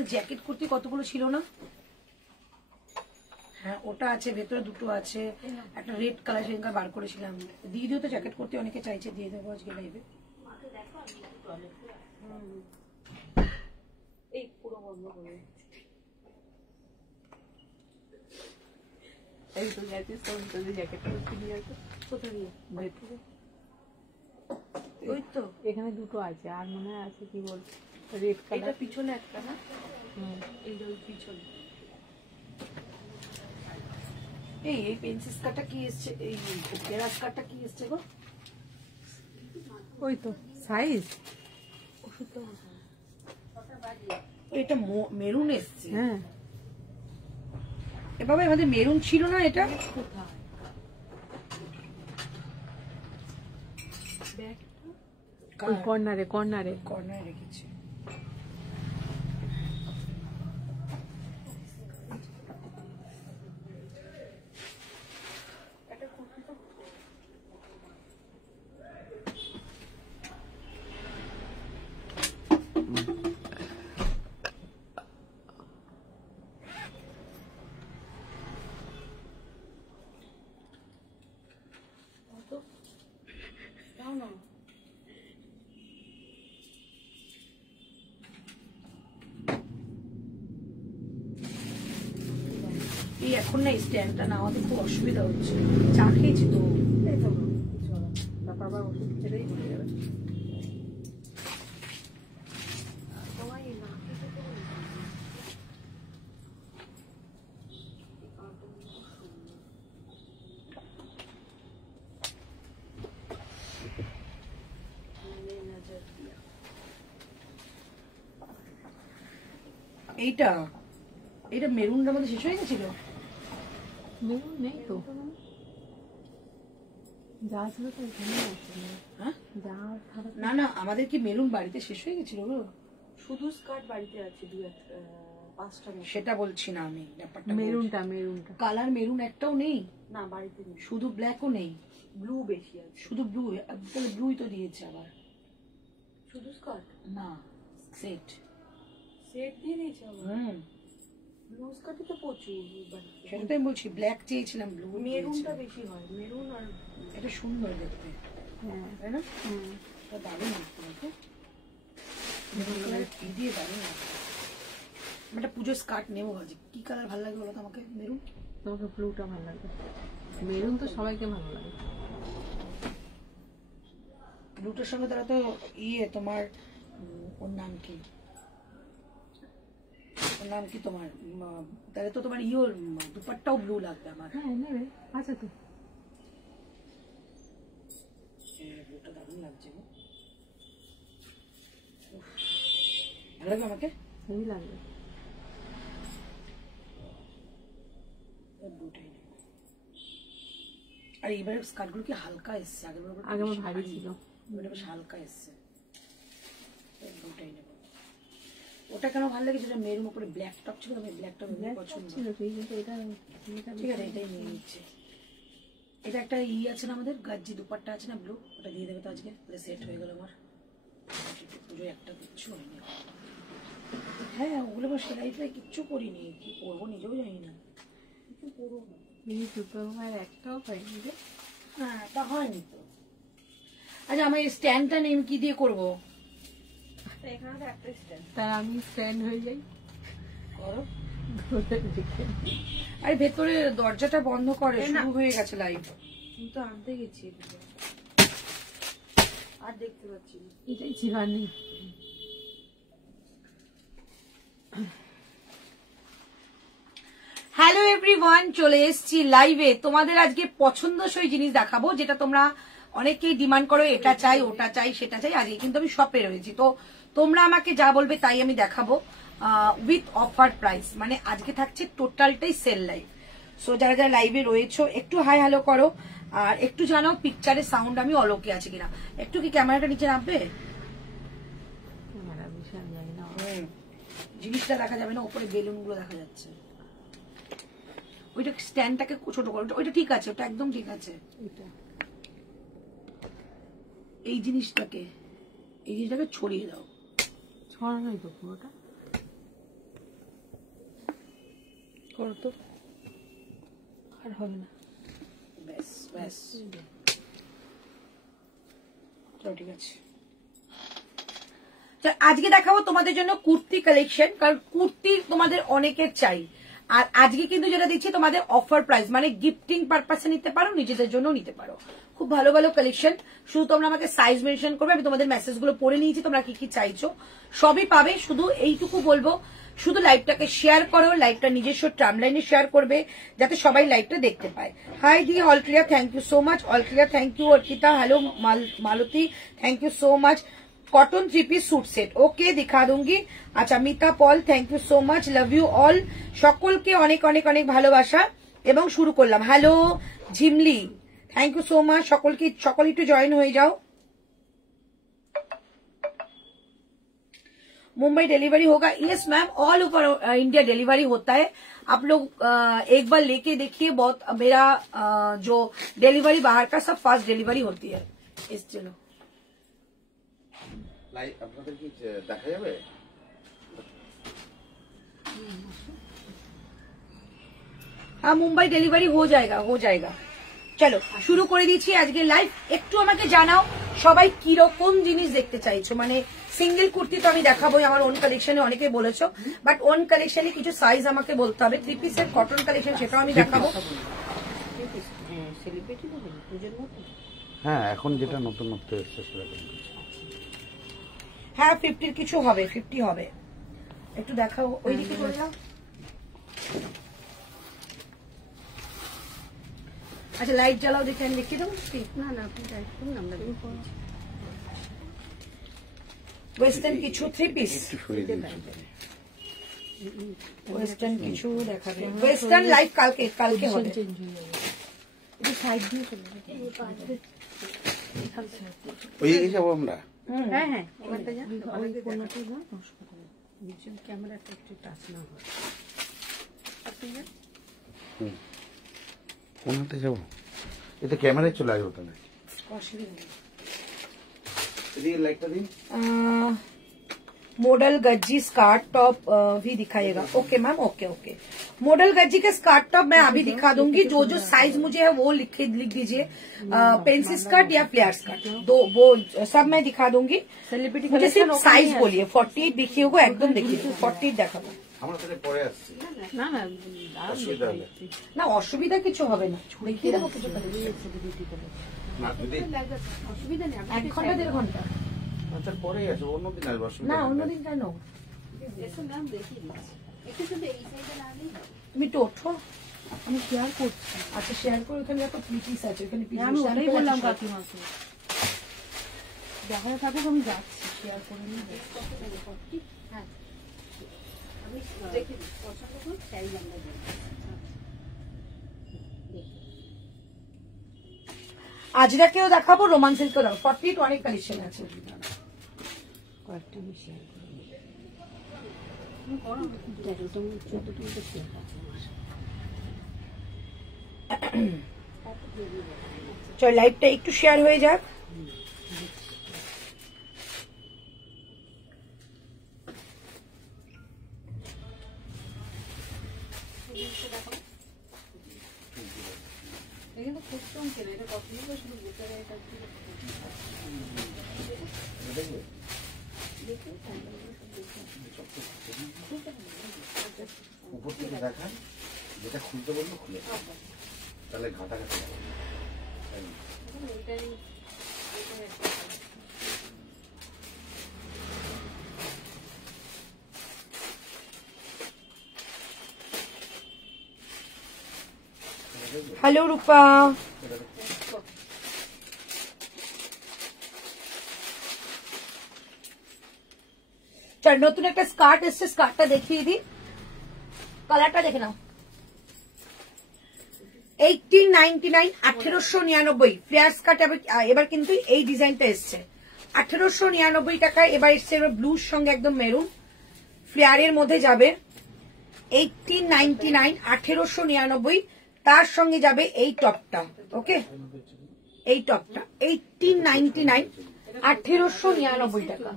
আমাদের জ্যাকেট কুর্তি কতগুলো ছিল না? হ্যাঁ ওটা আছে, ভেতরে দুটো আছে, একটা রেড কালার সেদিনকার বার করেছিলাম। দিয়ে দিও তো জ্যাকেট কুর্তি, অনেকে চাইছে, দিয়ে দেবো আজকে লাইভে। এই পুরো বন্ধ করে এই তো যাচ্ছিস তো জ্যাকেট কুর্তি নিয়ে আসো। কোথায় নিয়ে? ভেতরে। ওই তো এখানে দুটো আছে, আর মনে হয় আছে কি বল রেড কালার। এটা পিছনে একটা না? এই যে পিছনে। এই পেন্সিল স্কার্টটা কি এসছে, এই গেরা স্কার্টটা কি এসছে গো? ওই তো সাইজ এটা মেরুন এসছে। হ্যাঁ এ বাবা আমাদের মেরুন ছিল না এটা? কোথায় কর্নারে কর্নারে কর্নারে রেখেছি। এই এখন না স্ট্যান্ডটা না আমাদের খুব অসুবিধা হচ্ছে, চা খেয়েছি তো। তারপর আবার ওষুধ খেলেই হয়ে যাবে। এইটা এটা মেরুনটা আমাদের শেষ হয়ে গেছিল। মেরুন নেই তো, যা ছিল তো এখানে আছে। হ্যাঁ যা খারাপ না না, আমাদের কি মেরুন বাড়িতে শেষ হয়ে গেছিল গো? শুধু স্কার্ট বাড়িতে আছে 5টা। সেটা বলছি না আমি, ব্যাপারটা মেরুনটা কালার মেরুন একটাও নেই না বাড়িতে নেই, শুধু ব্ল্যাকও নেই, ব্লু বেশি আছে। শুধু ব্লু। তাহলে ব্লুই তো দিয়েছে আবার। শুধু স্কার্ট না সেট সেট দিয়ে দিয়েছে আবার। ব্লু স্কার্টই তো প্রচুর বাড়িতে। সেটা তো আমি বলছি, ব্ল্যাক চেয়েছিলাম, ব্লু। মেরুনটা বেশি হয়, মেরুন আর এটা সুন্দর দেখতে, হ্যাঁ তাই না? এটা দারুণ দেখতে, দেখো মেরুন কালার কি দিয়ে দারুণ লাগছে। আমি একটা পুজোর স্কার্ট নেবো ভাবছি, কি কালার ভালো লাগে বলো তো আমাকে? মেরুন? তোমাকে ব্লুটা ভালো লাগে, মেরুন তো সবাইকে ভালো লাগে। ব্লুটার সঙ্গে তারা তো তোমার ওর নাম কি, ওর নাম কি তোমার, তাহলে তো তোমার দুপাট্টাও ব্লু লাগবে আমার। হ্যাঁ নেবে, আছে তো। ব্লুটা দারুণ লাগছে গো, ভালো লাগবে আমাকে, হেভি লাগবে। ব্লুটাই নেব। আর এইবারে স্কার্ট গুলো কি হালকা এসছে, আগে আমার ভারী ছিল, এবারে বেশ হালকা এসছে। ব্লুটাই নেব। ওটা কেন ভালো লেগেছে, যেটা মেরুন উপরে ব্ল্যাক টপ ছিল, আমি ব্ল্যাক টপ পছন্দ ছিল, কিন্তু এটা ঠিক আছে এটাই নিয়ে নিচ্ছে। এটা একটা আছে না আমাদের গাজ্জি দুপাট্টা আছে না ব্লু, ওটা দিয়ে দেবে তো আজকে, সেট হয়ে গেল আমার। পুজো একটা কিচ্ছু হয়নি। হ্যাঁ ওগুলো আবার সেলাই ফেলাই কিচ্ছু করিনি, কি করবো নিজেও জানি না, কিছু করবো না। একটাও হয়নি রে। হ্যাঁ তা হয়নি তো। আচ্ছা আমার এই স্ট্যান্ডটা নেই, কি দিয়ে করবো? এখানে তো একটা স্ট্যান্ড, তার আমি স্ট্যান্ড হয়ে যাই। করো। আরে ভেতরে দরজাটা বন্ধ করে, শুরু হয়ে গেছে লাইভ। কিন্তু আনতে গেছি আর দেখতে পাচ্ছি না, এটাই চিহার নেই। হ্যালো এভরিওয়ান, চলে এসেছি লাইভে। তোমাদের আজকে পছন্দসই জিনিস দেখাবো, যেটা তোমরা অনেকেই ডিমান্ড করো, এটা চাই ওটা চাই সেটা চাই। আজকে কিন্তু আমি শপে রয়েছি, তো তোমরা আমাকে যা বলবে তাই আমি দেখাবো উইথ অফার প্রাইস। মানে আজকে থাকছে টোটালটাই সেল লাইভ। সো যারা যারা লাইভে রয়েছো একটু হাই হ্যালো করো, আর একটু জানাও পিকচারের সাউন্ড আমি অলোকে আছে কিনা। একটু কি ক্যামেরাটা নিচে নামবে? জিনিসটা দেখা যাবে না, উপরে বেলুন গুলো দেখা যাচ্ছে। ওইটা স্ট্যান্ডটাকে ছোট করো, ওইটা ঠিক আছে, ওটা একদম ঠিক আছে। এই জিনিসটাকে ছড়িয়ে দাও। ছড়ানোই তো পুরোটা, করো তো, আর হবে না। ব্যাস ব্যাস, চলো ঠিক আছে। আজকে দেখাবো তোমাদের জন্য কুর্তি কালেকশন, কারণ কুর্তি তোমাদের অনেকের চাই। আর আজকে কিন্তু যেটা দিচ্ছি তোমাদের অফার প্রাইস, মানে গিফটিং পারপাসে নিতে পারো, নিজেদের জন্য নিতে পারো। খুব ভালো ভালো কালেকশন। শুধু তোমরা আমাকে সাইজ মেনশন করবে, আমি তোমাদের মেসেজ গুলো পড়ে নিয়েছি, তোমরা কি কি চাইছো সবই পাবে। শুধু এইটুকু বলবো, শুধু লাইভটাকে শেয়ার করো, লাইভটা নিজস্ব টাইমলাইনে শেয়ার করবে যাতে সবাই লাইভটা দেখতে পায়। হাই দি all clear, thank you so much. All clear, thank you. Arpita hello, Malati thank you so much. Cotton 3 piece suit set okay दिखा दूंगी। अच्छा Mita Pal, thank you so much, love you all. সকলকে অনেক অনেক অনেক ভালোবাসা এবং শুরু করলাম। Hello Jhimli, thank you so much. সকল একটু জয়েন হয়ে যাও। मुंबई डिलीवरी होगा? Yes ma'am, all over India delivery होता है। आप लोग एक बार लेके देखिए, बहुत मेरा जो डिलीवरी बाहर का सब फास्ट डिलीवरी होती है। इस चलो লাইভ আপনাদের কি দেখা যাবে? हाँ मुंबई डिलीवरी हो जाएगा, हो जाएगा। চলো শুরু করে দিচ্ছি আজকে লাইভ। একটু আমাকে জানাও সবাই কি রকম জিনিস দেখতে চাইছো। মানে সিঙ্গেল কুর্তি তো আমি দেখাবোই, আমার ওন কালেকশনে অনেকে বলেছো, বাট ওন কালেকশনে কিছু সাইজ আমাকে বলতে হবে। 3 পিসের কটন কালেকশন সেটাও আমি দেখাবো। হ্যাঁ এখন যেটা নতুন নতুন এসেছে সেটা হ্যাঁ 50 কিছু হবে, 50 হবে। একটু দেখাও, ওইদিকে চলে যাও। আচ্ছা লাইট জ্বালাও, দেখে আমি দেখিয়ে দেবো। না না, আপনি টাইপ করুন, আমরা দেখব। ওয়েস্টার্ন কিছু 3 পিস, সরিয়ে দিন। ওয়েস্টার্ন কিছু দেখাবে। ওয়েস্টার্ন লাইভ কালকে হবে। চেঞ্জ হয়ে যাবে। এটা সাইড দিয়ে চলে যাবে। ওই দিকে যাবো আমরা। হ্যাঁ হ্যাঁ, ওখানটা যা, ওই কোণাটা যা, নষ্ট করে নিচের ক্যামেরাটা একটু টাচ না হয়। আপনি যা। কোন হাতে যাবো? এটা ক্যামেরায় চলে আসবো তাহলে। এদিকে লাইটটা দিন। मॉडल गज्जी स्कार्ट टॉप भी दिखाइएगा। Okay ma'am, okay okay. Model gajji के स्कार्ट टॉप मैं अभी दिखा दूंगी। जो जो साइज मुझे है वो लिख दीजिए। पेंसिल स्कर्ट या फ्लेयर स्कर्ट, दो वो सब मैं दिखा दूंगी। सेलिब्रिटी मुझे सिर्फ साइज बोलिए। 48 देखिए होगा, एकदम देखिए 48 দেখাবো। আমরা তাহলে পরে আসছি। না না, অসুবিধা হলে না অসুবিধা কিছু হবে না, দেখিয়ে দেবো কিছু। না যদি অসুবিধা নেই। 1 ঘন্টা 1.5 ঘন্টা আচ্ছা পরেই আসবো, অন্যদিন আসবো। না অন্যদিন কেন? এসে ম্যাম দেখিয়ে দিচ্ছি। একটু শুধু এই সাইডে না দিই। তুমি তো ওঠো, আমি শেয়ার করছি। আচ্ছা শেয়ার করে ওখানে দেখো 3 পিস আছে, ওখানে পিস আমি ওটাই বললাম কাকিমাকে, দেখাতে থাকুক, আমি যাচ্ছি শেয়ার করে নিয়ে। হ্যাঁ আমি দেখে দিই, পছন্দ করুন, সাইজ আমরা দিই। আজরাকেও দেখাবো, রোমান সিল্কও দেখাবো। 40 অনেক কালেকশন আছে। কয়েকটা আমি শেয়ার করে নিই। করো 14টা শেয়ার আছে আমার। চল লাইভটা একটু শেয়ার হয়ে যাক। কিন্তু খুব কম কেনা, এটা কত নিবে শুধু বুঝতে পারে। এটা উপর থেকে দেখান, যেটা খুলতে বলবো খুলে তাহলে ঘাটাঘাটি হবে। হ্যালো রূপা, চল নতুন একটা স্কার্ট এসছে, স্কার্টটা দেখিয়ে দিই। কালারটা দেখে নাও। 1899, 1899 ফ্লেয়ার স্কার্ট। এবার কিন্তু এই ডিজাইনটা এসছে 1899 টাকায়। এবার এসছে ব্লুর সঙ্গে একদম মেরুন ফ্লেয়ারের মধ্যে যাবে। 1899, 1899, তার সঙ্গে যাবে এই টপটা। ওকে, এই টপটা 1899, 1899 টাকা।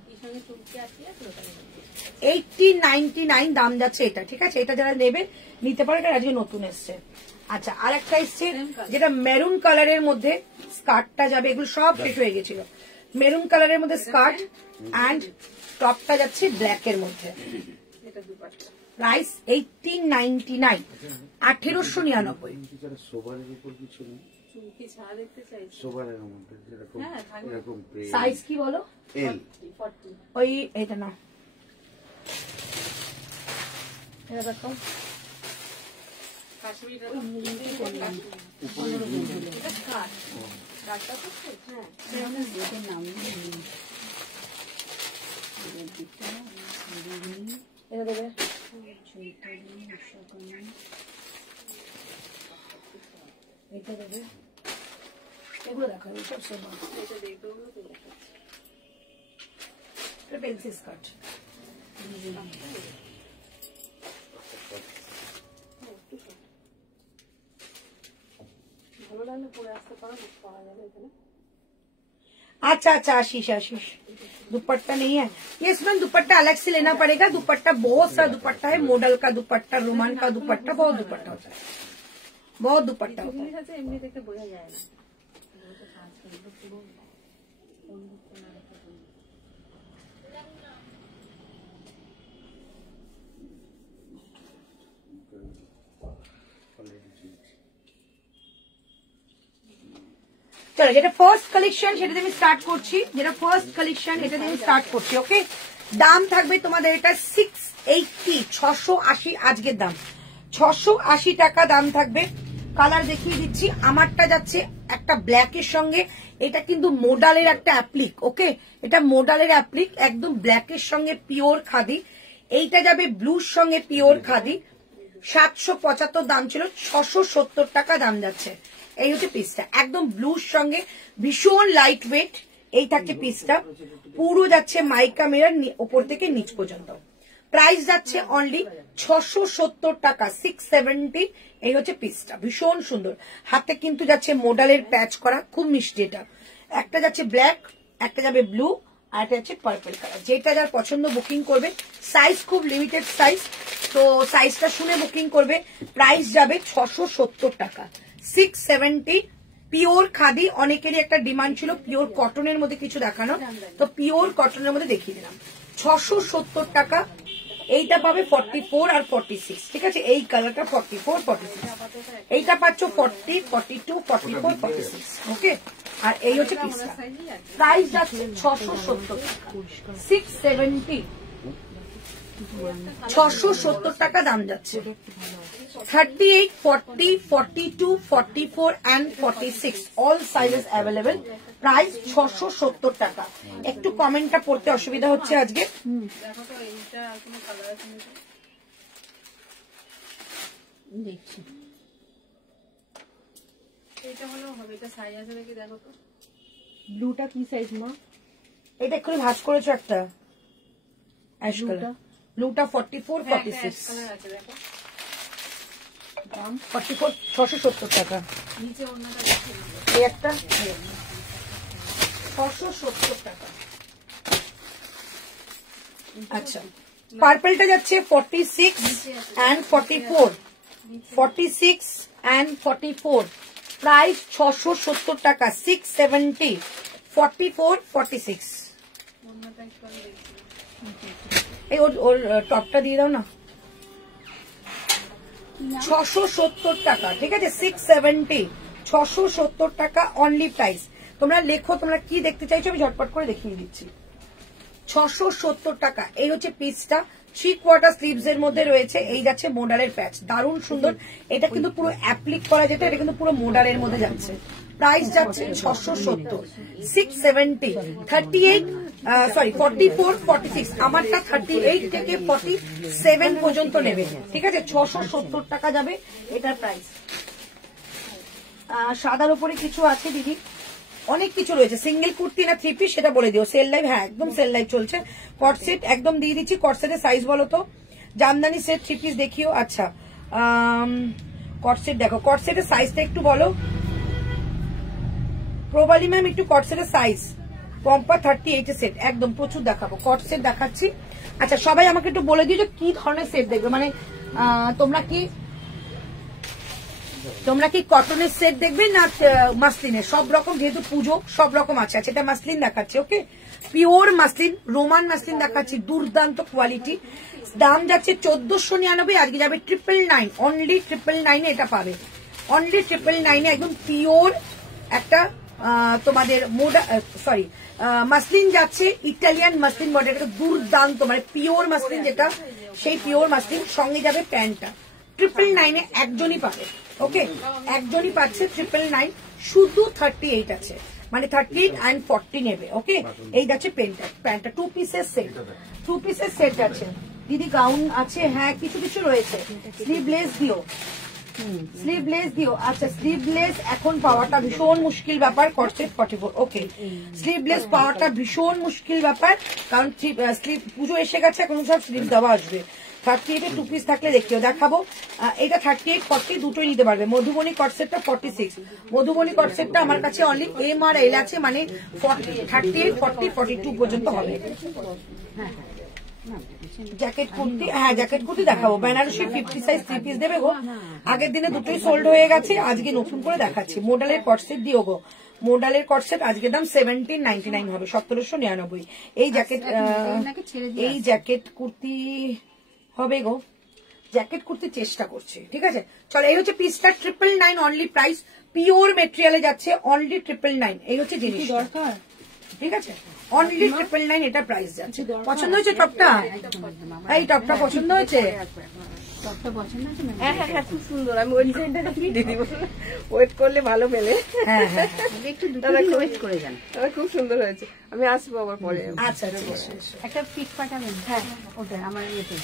1899 দাম যাচ্ছে এটা, ঠিক আছে? এটা যারা নেবে নিতে পারে, এটা আজকে নতুন এসছে। আচ্ছা, আর একটা এসছে যেটা মেরুন কালারের মধ্যে, স্কার্টটা যাবে, এগুলো সব শেষ হয়ে গেছিল। মেরুন কালারের মধ্যে স্কার্ট অ্যান্ড টপটা যাচ্ছে ব্ল্যাক এর মধ্যে। প্রাইস 1899, 1899। সোবারের উপর কিছু নেই, সোবারের মধ্যে যেরকম এরকম সাইজ কি বলো? এল, ওই এটা না, এটা দেখো এটা দেবে, এটা দেবে, এগুলো দেখো সব সোবার, এটা পেন্সিল স্কার্ট। अच्छा अच्छा, आशीष आशीष दुपट्टा नहीं है ये, इसमें दुपट्टा अलग से लेना पड़ेगा। दुपट्टा बहुत सा दुपट्टा है, मॉडल का दुपट्टा, रोमान का दुपट्टा, बहुत दुपट्टा होता है, बहुत दुपट्टा होता है। চলো, যেটা ফার্স্ট কালেকশন সেটা দিয়ে আমি স্টার্ট করছি, যেটা ফার্স্ট কালেকশন এটা দিয়ে আমি স্টার্ট করছি। ওকে, দাম থাকবে তোমাদের এটা 680, 680 আজকের দাম, 680 টাকা দাম থাকবে। কালার দেখিয়ে দিচ্ছি, আমারটা যাচ্ছে একটা ব্ল্যাকের সঙ্গে, এটা কিন্তু মোডালের একটা অ্যাপ্লিক। ওকে, এটা মোডালের অ্যাপ্লিক, একদম ব্ল্যাকের সঙ্গে পিওর খাদি। এইটা যাবে ব্লুর সঙ্গে পিওর খাদি, 775 দাম ছিল, 670 টাকা দাম যাচ্ছে। এই হচ্ছে পিসটা, একদম ব্লুর সঙ্গে ভীষণ লাইট ওয়েট। এই থাকছে পিসটা, পুরো যাচ্ছে মাইকা মিরর ওপর থেকে নিচ পর্যন্ত। প্রাইস যাচ্ছে অনলি 670 টাকা, 670। এই হচ্ছে পিসটা, ভীষণ সুন্দর। হাতে কিন্তু যাচ্ছে মোডালের প্যাচ করা, খুব মিষ্টি। এটা একটা যাচ্ছে ব্ল্যাক, একটা যাবে ব্লু, আর একটা যাচ্ছে পার্পল কালার। যেটা যার পছন্দ বুকিং করবে। সাইজ খুব লিমিটেড সাইজ, তো সাইজটা শুনে বুকিং করবে। প্রাইস যাবে 670 টাকা, 670। পিওর খাদি, অনেকেরই একটা ডিমান্ড ছিল পিওর কটনের মধ্যে কিছু দেখানো, তো পিওর কটনের মধ্যে দেখিয়ে দিলাম। 670 টাকা। এইটা পাবে 44 আর 46, ঠিক আছে? এই কালারটা 44, 46। এইটা পাচ্ছ 40, 42, 44, 46। ওকে, আর এই হচ্ছে পিসটা। প্রাইস যাচ্ছে 670 টাকা, 670, 670 টাকা দাম যাচ্ছে। 38, 40, 42, 44 and 46 all sizes available. Price 670 টাকা। একটু কমেন্টটা পড়তে অসুবিধা হচ্ছে আজকে। দেখছি এটা হলো হবে, এটা সাইজ আছে নাকি দেখো তো। ব্লুটা কি সাইজ মা? এটা এক্ষুনি ভাঁজ করেছো একটা অ্যাশ কালার। ব্লুটা 44, 46 দাম 44, 670 টাকা। নিচে অন্যটা এই একটা 670 টাকা। আচ্ছা, পার্পলটা যাচ্ছে 46 and 44, 46 and 44। প্রাইস 670 টাকা, 670, 44, 46। এই ওর টপটা দিয়ে দাও না। 670 টাকা, ঠিক আছে? 670, 670 টাকা অনলি প্রাইস। তোমরা লেখো তোমরা কি দেখতে চাইছো, আমি ঝটপট করে দেখিয়ে দিচ্ছি। 670 টাকা। এই হচ্ছে পিসটা, 3/4 স্লিভস এর মধ্যে রয়েছে। এই যাচ্ছে মোডালের প্যাচ, দারুণ সুন্দর। এটা কিন্তু পুরো অ্যাপ্লিক করা যেটা, এটা কিন্তু পুরো মোডালের মধ্যে যাচ্ছে। প্রাইস যাচ্ছে 670, 670, 38 সরি 44, 46। আমারটা 38 থেকে 47 পর্যন্ত নেবে, ঠিক আছে? 670 টাকা যাবে এটার প্রাইস। সাদার উপরে কিছু আছে দিদি, অনেক কিছু রয়েছে। সিঙ্গেল কুর্তি না 3 পিস সেটা বলে দিও। সেল লাইভ, হ্যাঁ একদম সেল লাইভ চলছে। কট সেট একদম দিয়ে দিচ্ছি। কট সেটের সাইজ বলো তো। জামদানি সেট 3 পিস দেখিও। আচ্ছা, কট সেট দেখো, কট সেটের সাইজটা একটু বলো। প্রবালি ম্যাম একটু কট সেটের সাইজ পম্পা 38 সেট একদম প্রচুর দেখাবো, কট সেট দেখাচ্ছি। আচ্ছা সবাই আমাকে একটু বলে দিও যে কি ধরনের সেট দেখবে, মানে তোমরা কি কটনের সেট দেখবে না মাসলিনের? সব রকম, যেহেতু পুজো সব রকম আছে। আচ্ছা এটা মাসলিন দেখাচ্ছি, ওকে, পিওর মাসলিন, রোমান মাসলিন দেখাচ্ছি, দুর্দান্ত কোয়ালিটি। দাম যাচ্ছে 1499, আজকে যাবে 999, অনলি 999 এটা পাবে, অনলি 999 একদম পিওর একটা তোমাদের মাসলিন যাচ্ছে, ইটালিয়ান মাসলিন মডেল, দুর্দান্ত, মানে পিওর মাসলিন যেটা, সেই পিওর মাসলিন। সঙ্গে যাবে প্যান্টটা, 999 একজনই পাবে, ওকে, একজনই পাচ্ছে 999, শুধু 38 আছে, মানে 38 and 40 নেবে, ওকে। এই যাচ্ছে প্যান্টটা 2 পিসের সেট, 2 পিসের সেট আছে দিদি। গাউন আছে, হ্যাঁ কিছু কিছু রয়েছে। স্লিভলেস দিও, স্লিভলেস দিও। আচ্ছা স্লিভলেস এখন পাওয়াটা ভীষণ মুশকিল ব্যাপার, কটসেট 44, ওকে। স্লিভলেস পাওয়াটা ভীষণ মুশকিল ব্যাপার, কারণ স্লিভ পুজো এসে গেছে, এখন সব স্লিভ দেওয়া আসবে। 38 2 পিস থাকলে দেখাবো। এটা 38 40 দুটোই নিতে পারবে। মধুবনী কটসেটটা 46, মধুবনী কটসেটটা আমার কাছে অনলি এম আর এল আছে, মানে 38 40 42 পর্যন্ত হবে। জ্যাকেট কুর্তি, হ্যাঁ জ্যাকেট কুর্তি দেখাবো, বেনারসি 50 সাইজ 3 পিস দেবে গো। আগের দিনে দুটোই সোল্ড হয়ে গেছে, আজকে নতুন করে দেখাচ্ছি। মোডালের কটসেট দিও গো, মোডালের কটসেট আজকে দাম 1799 হবে, 1799। এই জ্যাকেট কুর্তি হবে গো, জ্যাকেট কুর্তি চেষ্টা করছি, ঠিক আছে। চলো এই হচ্ছে পিসটা 999 অনলি প্রাইস, পিওর মেটেরিয়ালে যাচ্ছে, অনলি 999। এই হচ্ছে জিনিস দরকার, ঠিক আছে, অনলি 999 এটা প্রাইস যাচ্ছে। পছন্দ হয়েছে টপটা? এই টপটা পছন্দ হয়েছে? হ্যাঁ খুব সুন্দর, আমি ওই ডিজাইনটা দিয়ে দিব, ওয়েট করলে ভালো পেলে। হ্যাঁ হ্যাঁ একটু ওয়েট করে যান, খুব সুন্দর হয়েছে, আমি আসবো আবার পরে। আচ্ছা আচ্ছা, একটা পিক পাঠাবেন? হ্যাঁ ওটা আমার ইয়েতে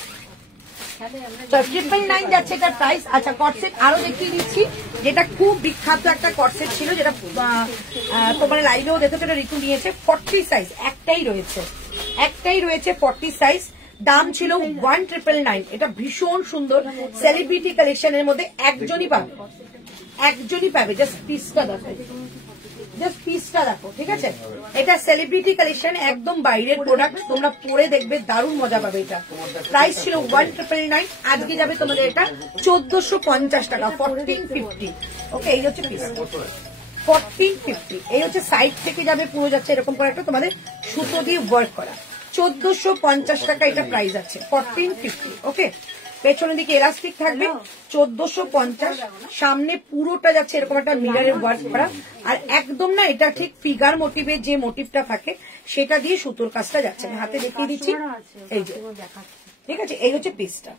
999 যাচ্ছে এটা প্রাইস। আচ্ছা কটসেট আরো দেখিয়ে দিচ্ছি, যেটা খুব বিখ্যাত একটা কটসেট ছিল, যেটা তোমার লাইভেও দেখেছো, এটা ঋতু নিয়েছে। 40 সাইজ একটাই রয়েছে 40 সাইজ, দাম ছিল 1999। এটা ভীষণ সুন্দর সেলিব্রিটি কালেকশনের মধ্যে একজনই পাবে। জাস্ট পিসটা দেখো, ঠিক আছে। এটা সেলিব্রিটি কালেকশন, একদম বাইরের প্রোডাক্ট, তোমরা পরে দেখবে দারুণ মজা পাবে। এটা প্রাইস ছিল 1999, আজকে যাবে তোমাদের এটা 1450 টাকা, 1450, ওকে। এই হচ্ছে পিস 1450, এই হচ্ছে সাইড থেকে যাবে, পুরো যাচ্ছে এরকম করে একটা তোমাদের সুতো দিয়ে ওয়ার্ক করা, 1450 টাকা এটা প্রাইস আছে, 1450, ওকে। পেছনের দিকে এলাস্টিক থাকবে, 1450, সামনে পুরোটা যাচ্ছে এরকম একটা মিররের ওয়ার্ক করা, আর একদম না এটা ঠিক ফিগার মোটিভে যে মোটিভটা থাকে সেটা দিয়ে সুতোর কাজটা যাচ্ছে। আমি হাতে দেখিয়ে দিচ্ছি, এই যে, ঠিক আছে। এই হচ্ছে পিসটা,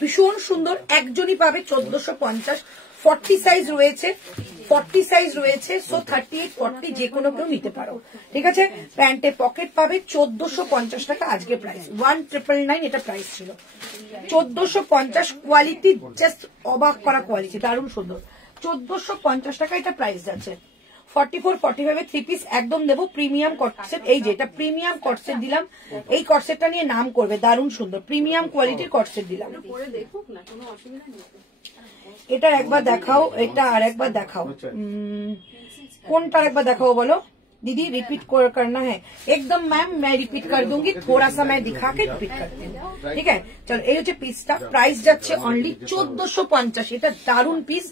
ভীষণ সুন্দর, একজনই পাবে 1450। 40 সাইজ রয়েছে, সো 38 40 যে কোনো কেউ নিতে পারো, ঠিক আছে। প্যান্টে পকেট পাবে, 1450 টাকা আজকে প্রাইস, 1999 এটা প্রাইস ছিল, 1450। কোয়ালিটি জাস্ট অবাক করা কোয়ালিটি, দারুণ সুন্দর, 1450 টাকা এটা প্রাইস যাচ্ছে। 44 45 3 পিস একদম দেবো, প্রিমিয়াম কটসেট। এই যে এটা প্রিমিয়াম কটসেট দিলাম, এই কটসেটটা নিয়ে নাম করবে, দারুণ সুন্দর প্রিমিয়াম কোয়ালিটির কটসেট দিলাম। এটা একবার দেখাও, এটা আর একবার দেখাও, কোনটা একবার দেখাও বলো दीदी। रिपीट करना है एकदम मैम, मैं रिपीट कर दूंगी, थोड़ा सा मैं दिखा के रिपीट करती हूँ, ठीक है। चलो এই হচ্ছে পিসটা, প্রাইস যাচ্ছে অনলি 1450। এটা দারুণ পিস,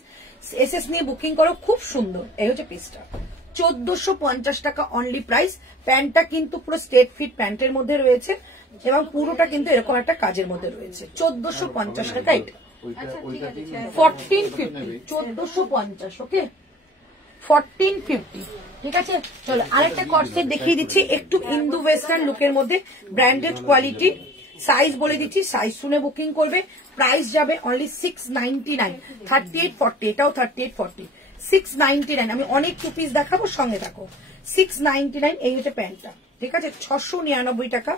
এসএস নিয়ে বুকিং করো, খুব সুন্দর। এই হচ্ছে পিসটা, 1450 টাকা অনলি প্রাইস। প্যান্টটা কিন্তু পুরো স্ট্রেট ফিট প্যান্টের মধ্যে রয়েছে, এবং পুরোটা কিন্তু এরকম একটা কাজের মধ্যে রয়েছে, 1450 টাকা এটা। 1450, 1450, ওকে, 1450, ঠিক আছে। চলো আরেকটা কটসেট দেখিয়ে দিচ্ছি, একটু ইন্দু ওয়েস্টার্ন লুকের মধ্যে, ব্র্যান্ডেড কোয়ালিটি। সাইজ বলে দিচ্ছি, সাইজ শুনে বুকিং করবে। প্রাইস যাবে অনলি 699, 38 40, এটাও 38 40, 699। আমি অনেক টু পিস দেখাবো, সঙ্গে থাকো। 699, এই হচ্ছে প্যান্টটা, ঠিক আছে, 699 টাকা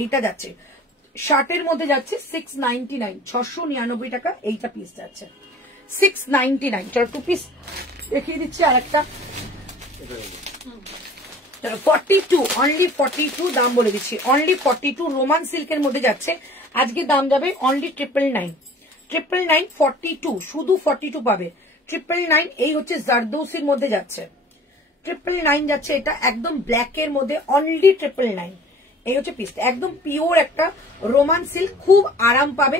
এইটা যাচ্ছে। শার্টের মধ্যে যাচ্ছে 699, 699 টাকা এইটা পিস যাচ্ছে, 699। চলো টু পিস দেখিয়ে দিচ্ছি আরেকটা, 42, অনলি 42 দাম বলে দিচ্ছি, অনলি 42 রোমান সিল্কের মধ্যে যাচ্ছে। আজকে দাম যাবে অনলি 999, 42, শুধু 42 পাবে, 999। এই হচ্ছে জারদৌসির মধ্যে যাচ্ছে, 999 যাচ্ছে এটা, একদম ব্ল্যাক এর মধ্যে অনলি 999। এই হচ্ছে পিসটা, একদম পিওর একটা রোমান সিল্ক, খুব আরাম পাবে।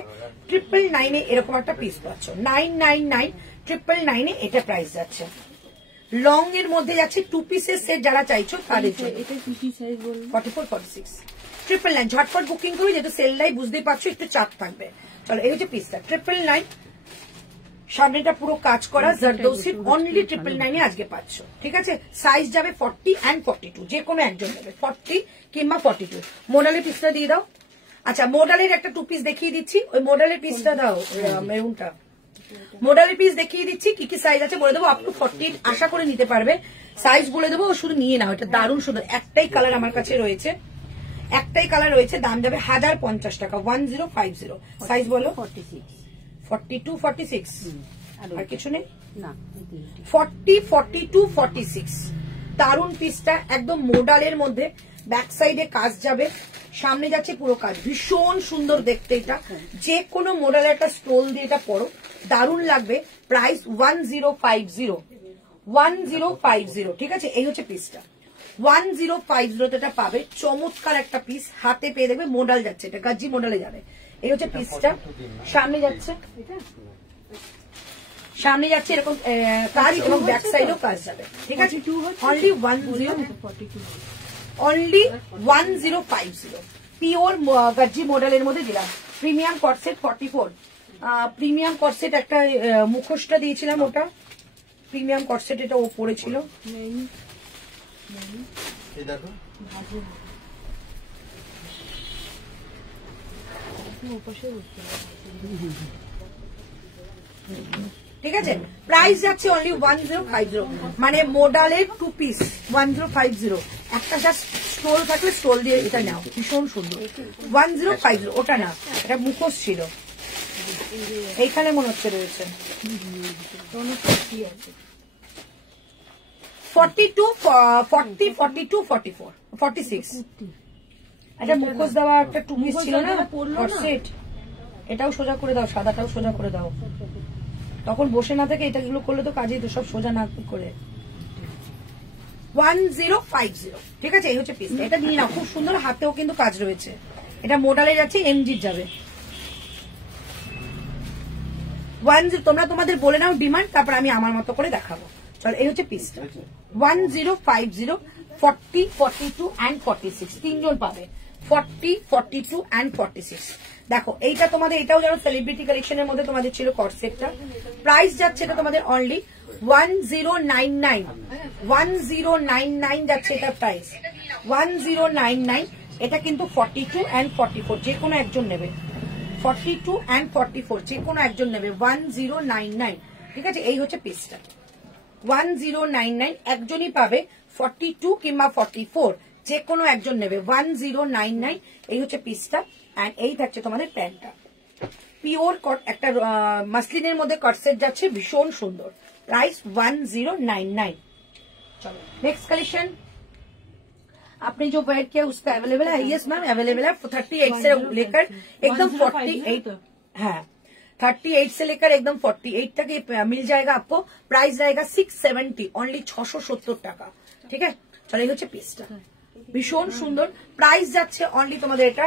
999 এরকম একটা পিস পাচ্ছ। 999 999 এটা প্রাইস যাচ্ছে। লং এর মধ্যে যাচ্ছে 2 পিসের সেট, যারা চাইছো তাদের জন্য। এটা কি সাইজ বলুন? 44 46 999 ঝটপট বুকিং করুন, যেহেতু সেল লাই বুঝতেই পারছো একটু চাপ থাকবে। চলো এই হচ্ছে পিসটা 999, সামনেটা পুরো কাজ করা জারদৌসি, অনলি 999 আজকে পাচ্ছ। ঠিক আছে, সাইজ যাবে 40 and 42, যে কোনো একজন নেবে 40 কিংবা 42। মোডালের পিসটা দিয়ে দাও। আচ্ছা, মোডালের একটা 2 পিস দেখিয়ে দিচ্ছি, ওই মোডালের পিসটা দাও, মেরুনটা। মোডালের পিস দেখিয়ে দিচ্ছি, কি কি সাইজ আছে বলে দেবো। আপ টু 40 আশা করে নিতে পারবে, সাইজ বলে দেবো, শুধু নিয়ে নাও। এটা দারুণ সুন্দর, একটাই কালার আমার কাছে রয়েছে, একটাই কালার রয়েছে, দাম যাবে 1050 টাকা। 1050। সাইজ বলো? 46 42 46, আর কিছু নেই না, 40 42 46। দারুণ পিসটা, একদম মোডালের মধ্যে, ব্যাক সাইডে কাজ যাবে, সামনে যাচ্ছে পুরো কাজ, ভীষণ সুন্দর দেখতে। এটা যে কোনো মোডালের একটা স্টোল দিয়ে এটা পরো, দারুণ লাগবে। প্রাইস 1050 1050। ঠিক আছে, এই হচ্ছে পিসটা 1050 এটা পাবে। চমৎকার একটা পিস, হাতে পেয়ে দেবে। মোডাল যাচ্ছে, এটা গাজি মোডালে যাবে। এই হচ্ছে পিসটা, সামনে যাচ্ছে, সামনে যাচ্ছে এরকম কাজ, এবং ব্যাক সাইডেও কাজ যাবে। ঠিক আছে, অনলি 1050 পিওর গাজি মডেলের মধ্যে দিলাম। প্রিমিয়াম কটসেট 44, প্রিমিয়াম কটসেট একটা মুখোশটা দিয়েছিলাম, ওটা প্রিমিয়াম কটসেট, এটা ও পড়েছিল। ঠিক আছে, প্রাইস যাচ্ছে অনলি 1050, মানে মোডালের 2 পিস 1050। একটা জাস্ট স্টোল থাকলে স্টোল দিয়ে এটা নাও, ভীষণ সুন্দর। 1050 ওটা না, এটা মুখোশ ছিল, এইখানে মনে হচ্ছে রয়েছে। 42 40 42 44 46, একটা মুখোশ দেওয়া একটা 2 পিস ছিল না কটসেট, এটাও সোজা করে দাও, সাদাটাও সোজা করে দাও, তখন বসে না থেকে এটা গুলো করলে তো কাজেই তো, সব সোজা না করে। 1050। ঠিক আছে, এই হচ্ছে পিস, এটা নিয়ে নাও, খুব সুন্দর, হাতেও কিন্তু কাজ রয়েছে। এটা মোডালে যাচ্ছে, এমজি যাবে। 10, তোমরা তোমাদের বলে নাও ডিমান্ড, তারপর আমি আমার মতো করে দেখাবো। চলো এই হচ্ছে পিসটা 1050, 40 42 and 46, তিনজন পাবে। 40 42 and 46। দেখো এইটা তোমাদের, এটাও যেন সেলিব্রিটি কালেকশনের মধ্যে তোমাদের ছিল কটসেটটা। প্রাইস যাচ্ছে এটা তোমাদের অনলি 1099 1099 যাচ্ছে এটা প্রাইস 1099। এটা কিন্তু 42 and 44, যে কোনো একজন নেবে। 42 and 44, যে কোনো একজন নেবে। 1099। ঠিক আছে, এই হচ্ছে পিসটা 1099, একজনই পাবে। 42 কিংবা 44, যে কোনো একজন নেবে। 1099, এই হচ্ছে পিসটা। এন্ড এই থাকছে তোমাদের প্যান্টটা, পিওর একটা মাসলিনের মধ্যে কটসেট যাচ্ছে, ভীষণ সুন্দর। প্রাইস 1099। चलो नेक्स्ट कलेक्शन, आपने जो वेयर किया उसका अवेलेबल है? यस मैम, अवेलेबल है। 38 से लेकर एकदम 48, हाँ 38 से लेकर एकदम 48 तक ये मिल जाएगा आपको। प्राइस रहेगा 670, ओनली 670 টাকা। ঠিক আছে, চলো এই হচ্ছে পিসটা, ভীষণ সুন্দর। প্রাইস যাচ্ছে অনলি তোমাদের এটা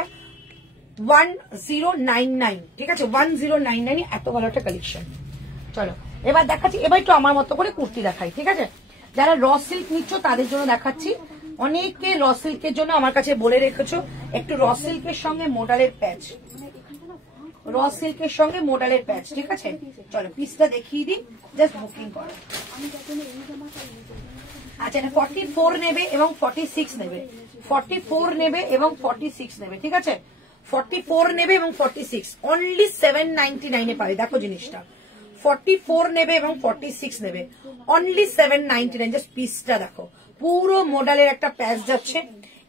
1099। ঠিক আছে, 1099, এত ভালো একটা কালেকশন। চলো এবার দেখাচ্ছি, এবার একটু আমার মতো করে কুর্তি দেখাই। ঠিক আছে, যারা র সিল্ক নিচ্ছ তাদের জন্য দেখাচ্ছি। অনেকে র সিল্কের জন্য আমার কাছে বলে রেখেছো একটু র সিল্কের সঙ্গে মোডালের প্যাচ, র সিল্কের সঙ্গে মোডালের প্যাচ। ঠিক আছে, চলো পিসটা দেখিয়ে দিই, জাস্ট বুকিং করো। আচ্ছা, এটা 44 নেবে এবং 46 নেবে, 44 নেবে এবং 46 নেবে। ঠিক আছে, 44 নেবে এবং 46, অনলি 799 এ পাবে। দেখো জিনিসটা, 44 নেবে এবং 46 নেবে, অনলি 799। জাস্ট পিসটা দেখো, পুরো মোডালের একটা প্যাচ যাচ্ছে,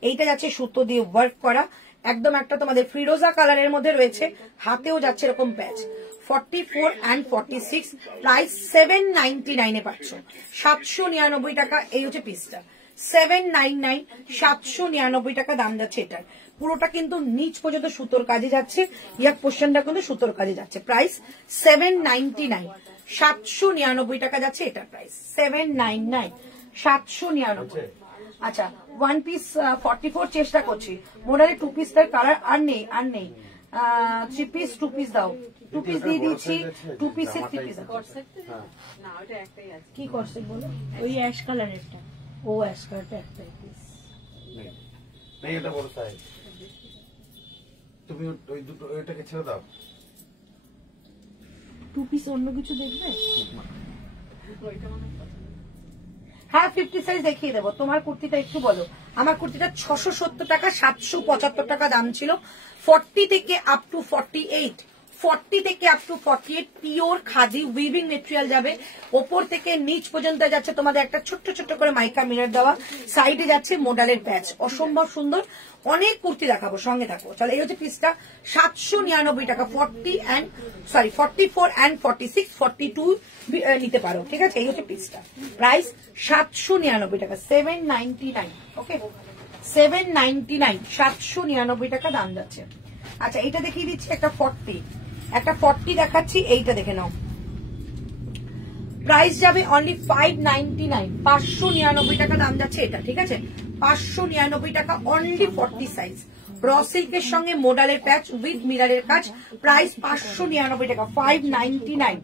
এইটা যাচ্ছে সুতো দিয়ে ওয়ার্ক করা, একদম একটা তোমাদের ফিরোজা কালারের মধ্যে রয়েছে, হাতেও যাচ্ছে এরকম প্যাচ। 44 and 46, প্রাইস 799 এ পাচ্ছ, 799 টাকা। এই হচ্ছে পিসটা 799, 799 টাকা দাম যাচ্ছে এটার। পুরোটা কিন্তু নিচ পর্যন্ত সুতোর কাজে যাচ্ছে, ইয়াক পোর্শনটা কিন্তু সুতোর কাজে যাচ্ছে। প্রাইস 799, 799 টাকা যাচ্ছে এটার প্রাইস 799। 799। আচ্ছা 1 পিস 44 চেষ্টা করছি। মোডালে 2 পিসটার কালার আর নেই 3 পিস 2 পিস দাও, 2 পিস দিয়ে দিচ্ছি, 2 পিসের 3 পিস না ওটা একটাই আছে। কি করছে বলো? ওই অ্যাশ কালারেরটা। ও অ্যাশ কালারটা একটাই পিস নেই, এটা বড় সাইজ। তুমি ওই দুটো ওইটাকে ছেড়ে দাও। 2 পিস অন্য কিছু দেখবে? হ্যাঁ 50 সাইজ দেখিয়ে দেবো। তোমার কুর্তিটা একটু বলো। আমার কুর্তিটা 670 টাকা, 775 টাকা দাম ছিল। 40 থেকে আপ টু 48, 40 থেকে up to 48 pure khadi weaving material যাবে। ওপর থেকে নিচ পর্যন্ত যাচ্ছে তোমাদের একটা ছোট্ট ছোট্ট করে মাইকা মিরর দেওয়া, সাইডে যাচ্ছে মোডালের প্যাচ, অসম্ভব সুন্দর। অনেক কুর্তি দেখাবো, সঙ্গে থাকো। চলো এই হচ্ছে পিসটা 799 টাকা। 44 and 46, 42 নিতে পারো, ঠিক আছে? এই হচ্ছে পিসটা, প্রাইস 799 টাকা, 799। ওকে 799, 799 টাকা দাম যাচ্ছে। আচ্ছা এটা দেখিয়ে দিচ্ছি একটা 40 দেখাচ্ছি, এইটা দেখে নাও। প্রাইস যাবে অনলি 599, 599 টাকা দাম যাচ্ছে এটা, ঠিক আছে? 599 টাকা অনলি 40 সাইজ, র সিল্কের সঙ্গে মোডালের প্যাচ উইথ মিরারের কাজ। প্রাইস 599 টাকা, 599।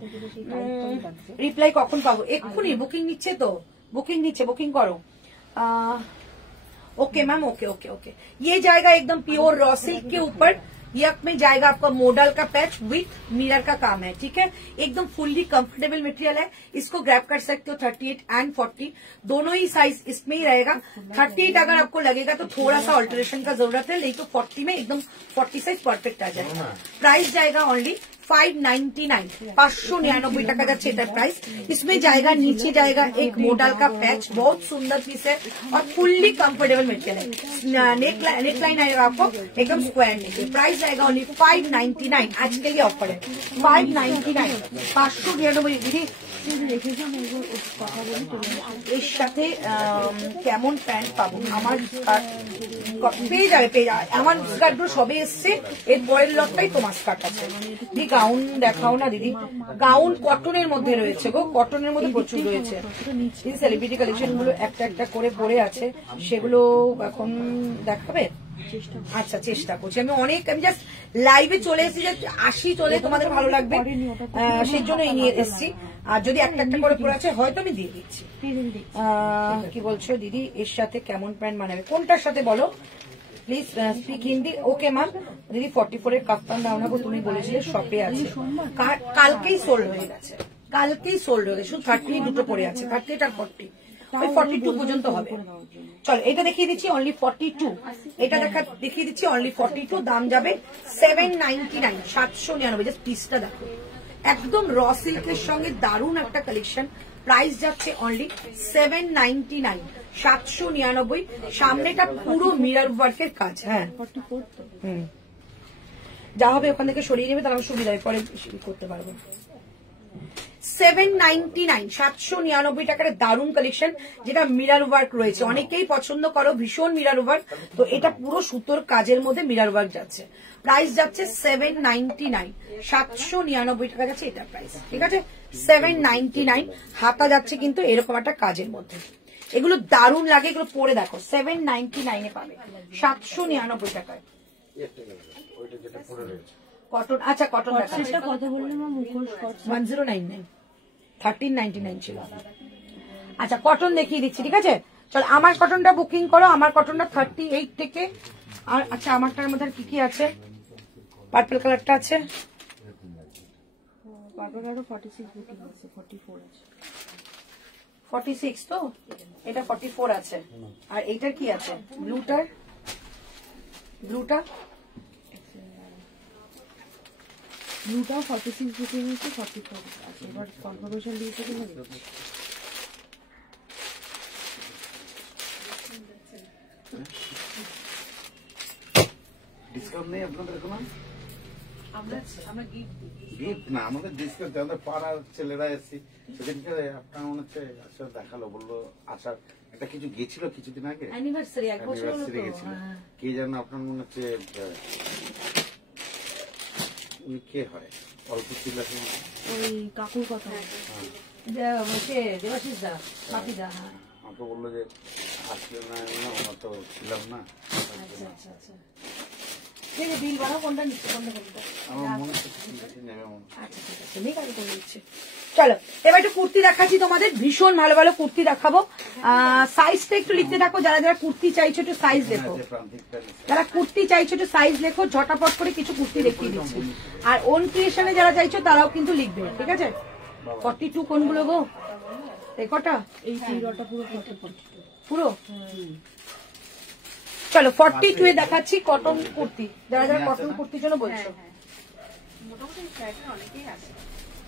রিপ্লাই কখন পাবো? এক্ষুনি বুকিং নিচ্ছে তো, বুকিং করো। Okay ma'am, okay. ये जाएगा एकदम प्योर रॉ सिल्क के ऊपर, यक में जाएगा आपका मॉडल का पैच विथ मिरर का काम है, ठीक है? एकदम फुल्ली कंफर्टेबल मटेरियल है। इसको ग्रैब कर सकते हो 38 and 40 दोनों ही साइज इसमें ही रहेगा। 38 अगर आपको लगेगा तो थोड़ा सा ऑल्टरेशन का जरूरत है, नहीं तो 40 में एकदम 40 साइज परफेक्ट आ जाएगा। प्राइस जाएगा ओनली 599, 599 টাকা যাচ্ছে এটা প্রাইস। इसमें जाएगा, नीचे जाएगा एक मोडल का पैच, बहुत सुंदर पीस है और फुल्ली कंफर्टेबल मटेरियल है। नेकलाइन आएगा आपको एकदम स्क्वायर नीचे। प्राइस जाएगा ओनली 599, आज के लिए ऑफर है 599, 599। दीदी এর সাথে কেমন প্যান্ট পাবো? আমার পেয়ে যাবে আমার স্কার্ট গুলো সবে এসছে, এর পরের লটটাই তোমার স্কার্ট আছে। দিদি গাউন দেখাও না দিদি, গাউন কটনের মধ্যে রয়েছে গো, কটনের মধ্যে প্রচুর রয়েছে। সেলিব্রিটি কালেকশন গুলো একটা একটা করে পড়ে আছে, সেগুলো এখন দেখাবে? আচ্ছা চেষ্টা করছি আমি জাস্ট লাইভে চলে এসেছি যে আসি, চলে তোমাদের ভালো লাগবে সেই জন্য নিয়ে এসেছি। আর যদি একটা একটা করে পড়ে আছে হয়তো আমি দিয়ে দিচ্ছি। কি বলছো দিদি এর সাথে কেমন প্যান্ট মানাবে? কোনটার সাথে বলো please, speak Hindi. Okay ma'am. দিদি 44 এর কাপ্তান দাও না গো, তুমি বলেছিলে শপে আছে, কালকেই সোল্ড হয়ে গেছে, শুধু 30 দুটো পড়ে আছে, 38 আর 40, ওই 42 পর্যন্ত হবে। চলো এটা দেখিয়ে দিচ্ছি অনলি 42, এটা দেখিয়ে দিচ্ছি অনলি 42, দাম যাবে 799, 799। জাস্ট পিসটা দেখো, একদম র সিল্কের সঙ্গে দারুণ একটা কালেকশন। প্রাইস যাচ্ছে অনলি 799, 799। সামনেটা পুরো মিরর ওয়ার্কের কাজ। হ্যাঁ যা হবে ওখান থেকে সরিয়ে নেবে, তাহলে সুবিধা হয়, পরে করতে পারবো। 799, 799 টাকার দারুণ কালেকশন, যেটা মিরর ওয়ার্ক রয়েছে। অনেকেই পছন্দ করো ভীষণ মিরর ওয়ার্ক, তো এটা পুরো সুতোর কাজের মধ্যে মিরর ওয়ার্ক যাচ্ছে। প্রাইস যাচ্ছে 799, 799 টাকা যাচ্ছে এটা প্রাইস, ঠিক আছে? 799। হাতা যাচ্ছে কিন্তু এরকম একটা কাজের মধ্যে, এগুলো দারুণ লাগে, এগুলো পরে দেখো। 799 এ পাবে, 799 টাকায় কটন। আচ্ছা কটন কত বললেন মা? মুখোশ 1099, 1399 ছিল। আচ্ছা কটন দেখিয়ে দিচ্ছি, ঠিক আছে? চল আমার কটনটা বুকিং করো, আমার কটনটা 38 থেকে। আর আচ্ছা আমারটার মধ্যে কি কি আছে? পার্পল কালারটা আছে, পার্পল কালার 46 বুকিং আছে, 44 আছে, 46 তো এটা 44 আছে। আর এইটার কি আছে? ব্লুটা 46 বুকিং আছে, 44 আছে। এবার কনফার্মেশন দিয়েছে কিনা দেখছি। ডিসকাউন্ট নেই আপনাদের কোনো? আমরা গিফট না, আমাদের ডিসকাউন্ট, আমাদের পাড়ার ছেলেরা এসেছি সেদিনকে আপনার মনে হচ্ছে আসলে দেখালো, বললো আসার একটা কিছু গেছিল কিছুদিন আগে, অ্যানিভার্সারি, এক বছর হলো তো। গেছিল কি জানো আপনার মনে হচ্ছে উনি কে হয়, অল্প ছিল ওই কাকুর কথা। দেবাশিস দা, বাকি দা। আমাকে বললো যে আসলে না আমরা তো ছিলাম না। আচ্ছা আচ্ছা, ঠিক আছে বিল বানাও, কোনটা নিচ্ছে কোনটা কোনটা? আমার মনে হচ্ছে ঠিক আছে, নেবে মনে হচ্ছে। আচ্ছা ঠিক আছে, নেই কাজ করে দিচ্ছে। চলো এবার একটু কুর্তি দেখাচ্ছি তোমাদের, ভীষণ ভালো ভালো কুর্তি দেখাবো। সাইজটা একটু লিখতে থাকো, যারা যারা কুর্তি চাইছো একটু সাইজ লেখো, যারা কুর্তি চাইছো একটু সাইজ লেখো, ঝটাপট করে কিছু কুর্তি দেখিয়ে দিচ্ছি। আর ওন ক্রিয়েশনে যারা চাইছো তারাও কিন্তু লিখবে, ঠিক আছে? 42 কোনগুলো গো? এই কটা? এই তিনটা পুরো 42 পুরো? চলো 42 এ দেখাচ্ছি কটন কুর্তি, যারা যারা কটন কুর্তির জন্য বলছো।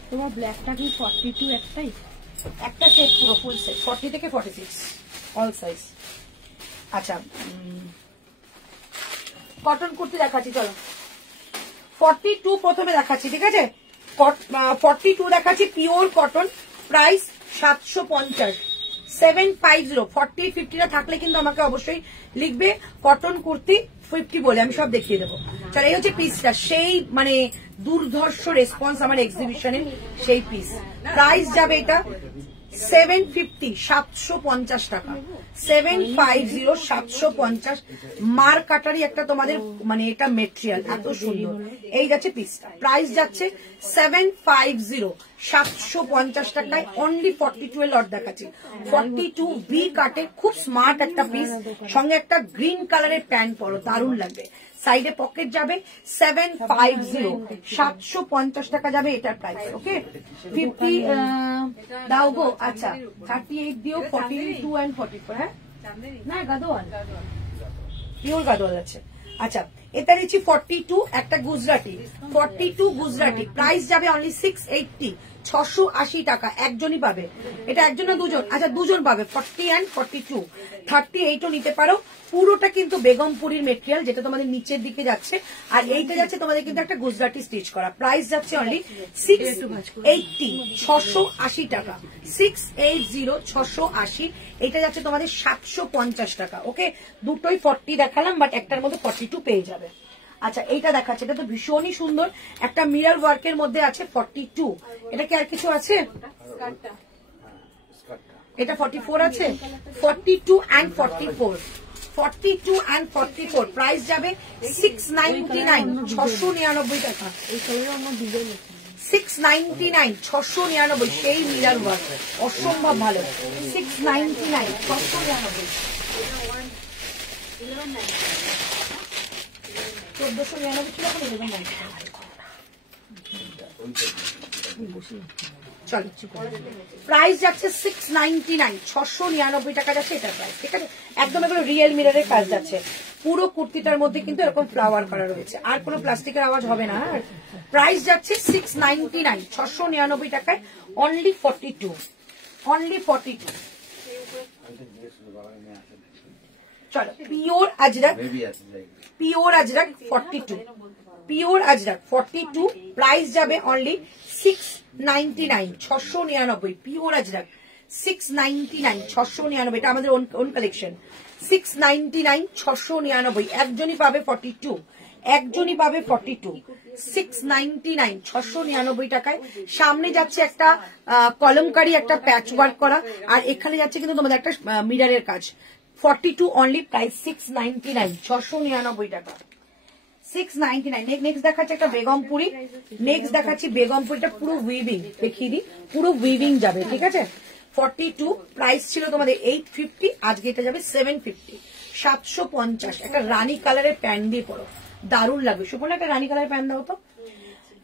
তোমার ব্ল্যাকটা কি 42 একটাই? একটা সেট পুরো ফুল সেট 40 থেকে 46 অল সাইজ। আচ্ছা কটন কুর্তি দেখাচ্ছি, চলো 42 প্রথমে দেখাচ্ছি, ঠিক আছে? 42 দেখাচ্ছি, পিওর কটন, প্রাইস 750, 750। 40 50টা থাকলে কিন্তু আমাকে অবশ্যই লিখবে কটন কুর্তি 50 বলে, আমি সব দেখিয়ে দেবো। চলো এই হচ্ছে পিসটা, সেই মানে দুর্ধর্ষ রেসপন্স আমার এক্সিবিশনের সেই পিস। প্রাইস যাবে এটা 750, 750 টাকা, 750, 750। মার কাটারি একটা তোমাদের মানে এটা মেটেরিয়াল এত সুন্দর। এই যাচ্ছে পিসটা, প্রাইস যাচ্ছে 750, 750 টাকায়। অনলি 42 এর লট দেখাচ্ছি। 42 ভি কাটে, খুব স্মার্ট একটা পিস, সঙ্গে একটা গ্রিন কালারের প্যান্ট পরো, দারুণ লাগবে। সাইডে পকেট যাবে, 750, 750 টাকা যাবে এটার প্রাইস। ওকে 50 দাও গো। আচ্ছা 38 দিও, 42 and 44। হ্যাঁ না গাদোয়াল, পিওর গাদোয়াল আছে। আচ্ছা এটা নিচ্ছি 42, একটা গুজরাটি, 42 গুজরাটি, প্রাইস যাবে অনলি 680, 680 টাকা। একজনই পাবে এটা, একজন না দুজন? আচ্ছা দুজন পাবে, 40 and 42। 38ও নিতে পারো। পুরোটা কিন্তু বেগমপুরীর মেটেরিয়াল, যেটা তোমাদের নিচের দিকে যাচ্ছে, আর এইটা যাচ্ছে তোমাদের কিন্তু একটা গুজরাটি স্টিচ করা। প্রাইস যাচ্ছে অনলি 680, 680 টাকা, 680, 680। এটা যাচ্ছে তোমাদের 750 টাকা। ওকে দুটোই 40 দেখালাম, বাট একটার মধ্যে 42 পেয়ে যাবে। আচ্ছা এইটা দেখাচ্ছে, এটা তো ভীষণই সুন্দর, একটা মিরর ওয়ার্কের মধ্যে আছে 42। এটা কি আর কিছু আছে? এটা 44 আছে, 42 and 44, 42 and 44। প্রাইস যাবে 699, 699 টাকা। এই কালারে আমার ডিজাইন আছে। 699, 699, সেই মিরর ওয়ার্ক, অসম্ভব ভালো। 699, 699, 1499 ছিল, এখন 1199। চলো প্রাইস যাচ্ছে 699, 699 টাকা যাচ্ছে এটা প্রাইস, ঠিক আছে? একদম এগুলো রিয়েল মিররের কাজ যাচ্ছে। পুরো কুর্তিটার মধ্যে কিন্তু এরকম ফ্লাওয়ার করা রয়েছে, আর কোনো প্লাস্টিকের আওয়াজ হবে না। প্রাইস যাচ্ছে 699, 699 টাকায়। Only 42, only 42। চলো pure Ajrak, pure Ajrak 42, pure Ajrak 42। Price যাবে অনলি 699, 699। পিওর আজরাক 699, 699। এটা আমাদের ওন কালেকশন। 699, 699। একজনই পাবে 42, একজনই পাবে 42, 699, 699 টাকায়। সামনে যাচ্ছে একটা কলমকারি, একটা প্যাচ ওয়ার্ক করা, আর এখানে যাচ্ছে কিন্তু তোমাদের একটা মিররের কাজ। 42 অনলি, প্রাইস 699, 699 টাকা, 699। নেক্সট দেখাচ্ছি একটা বেগমপুরি, নেক্সট দেখাচ্ছি বেগমপুরিটা পুরো উইভিং, দেখিয়ে দিই, পুরো উইভিং যাবে, ঠিক আছে? 42 প্রাইস ছিল তোমাদের 850, আজকে এটা যাবে 750, 750। একটা রানী কালারের প্যান্ট দিয়ে পরো, দারুণ লাগবে। সুপর্ণা একটা রানী কালারের প্যান্ট দাও তো।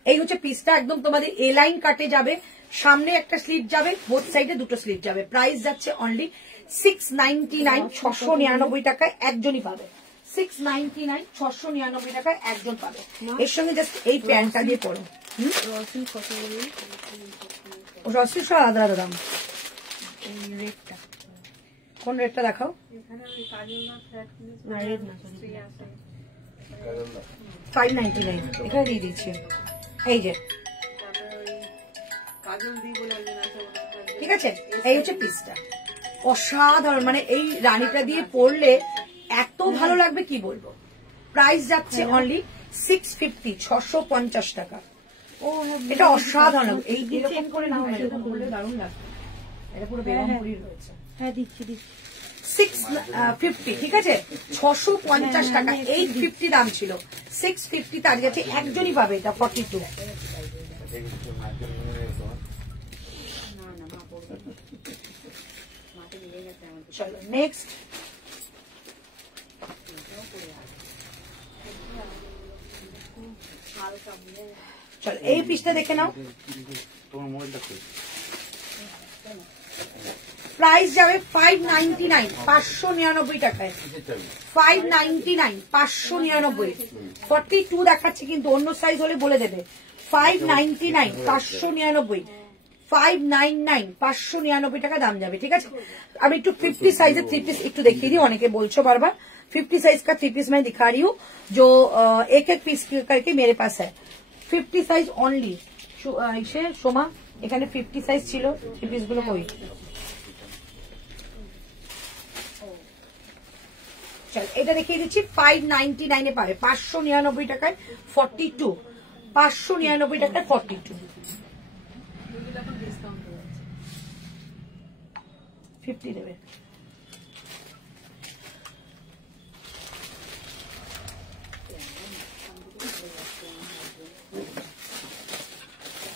এই হচ্ছে পিসটা, একদম তোমাদের এ লাইন কাটে যাবে, সামনে একটা স্লিভ যাবে, বোথ সাইডে দুটো স্লিভ যাবে। প্রাইস যাচ্ছে অনলি 699, 699 টাকায়। একজনই পাবে 699, 699 টাকায় একজন পাবে। এর সঙ্গে জাস্ট এই প্যান্টটা দিয়ে পরো। রসি সব আলাদা আলাদা দাম। কোন রেটটা দেখাও? 599, এখানে দিয়ে দিচ্ছি। এই যে ঠিক আছে, এই হচ্ছে পিসটা, অসাধারণ। মানে এই রানীটা দিয়ে পরলে এত ভালো লাগবে কি বলবো। প্রাইস যাচ্ছে অনলি 650, 650 টাকা। এটা অসাধারণ, এই এরকম করে নাও, এরকম করলে দারুণ লাগবে। এটা পুরো বেগমপুরির রয়েছে। হ্যাঁ দিচ্ছি 650, ঠিক আছে, 650 টাকা, 850 দাম ছিল, 650 তার কাছে একজনই পাবে এটা 42। চলো নেক্সট, চলো এই পিসটা দেখে নাও। তোমার মোবাইলটা কই? প্রাইস যাবে 599, 599 টাকায়, 599, 599। 42 দেখাচ্ছে কিন্তু অন্য সাইজ হলে বলে দেবে। 599, 599, 599, 599 টাকা দাম যাবে, ঠিক আছে। আমি একটু 50 সাইজের 3 পিস একটু দেখিয়ে দিই, অনেকে বলছো বারবার 50 साइज का 3 पीस मैं दिखा रही हूँ, जो एक एक पीस करके मेरे पास है। 50 साइज ओनली। इसे सोमा এখানে 50 সাইজ ছিল, 3 পিস গুলো কই? চল এটা দেখিয়ে দিচ্ছি, 599 এ পাবে, 599 টাকায় 42, 599 টাকায় 42, 50 দেবে।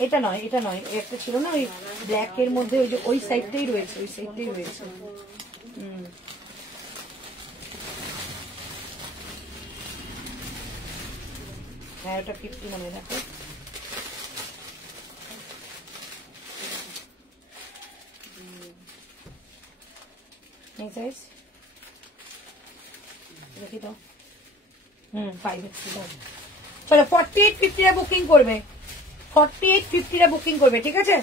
এটা নয়, এটা নয়, একটা ছিল না ওই ব্ল্যাক এর মধ্যে, ওই যে ওই সাইডটাই রয়েছে, ওই সাইডটাই রয়েছে। হ্যাঁ ওটা 50 মনে হয়, দেখো এই সাইজ দেখি তো, 5X দাও। চলো 4850 এ বুকিং করবে, 4850 এ বুকিং করবে, ঠিক আছে,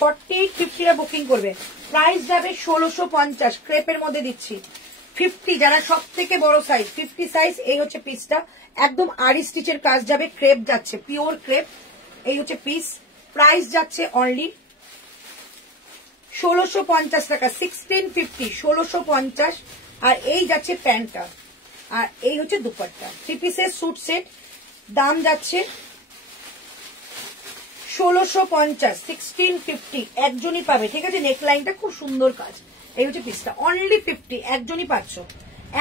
4850 এ বুকিং করবে। প্রাইস যাবে 1650, ক্রেপের মধ্যে দিচ্ছি 50, যারা সব থেকে বড় সাইজ 50 সাইজ। এই হচ্ছে পিসটা, একদম আরি স্টিচের কাজ যাবে, ক্রেপ যাচ্ছে, পিওর ক্রেপ। এই হচ্ছে পিস, প্রাইস যাচ্ছে অনলি 1650 টাকা, 1650, 1650। আর এই যাচ্ছে প্যান্টটা, আর এই হচ্ছে দুপাট্টা, 3 পিসের স্যুট সেট, দাম যাচ্ছে 1650, 1650, একজনই পাবে, ঠিক আছে। নেকলাইনটা খুব সুন্দর কাজ। এই হচ্ছে পিসটা, অনলি 50, একজনই পাচ্ছ।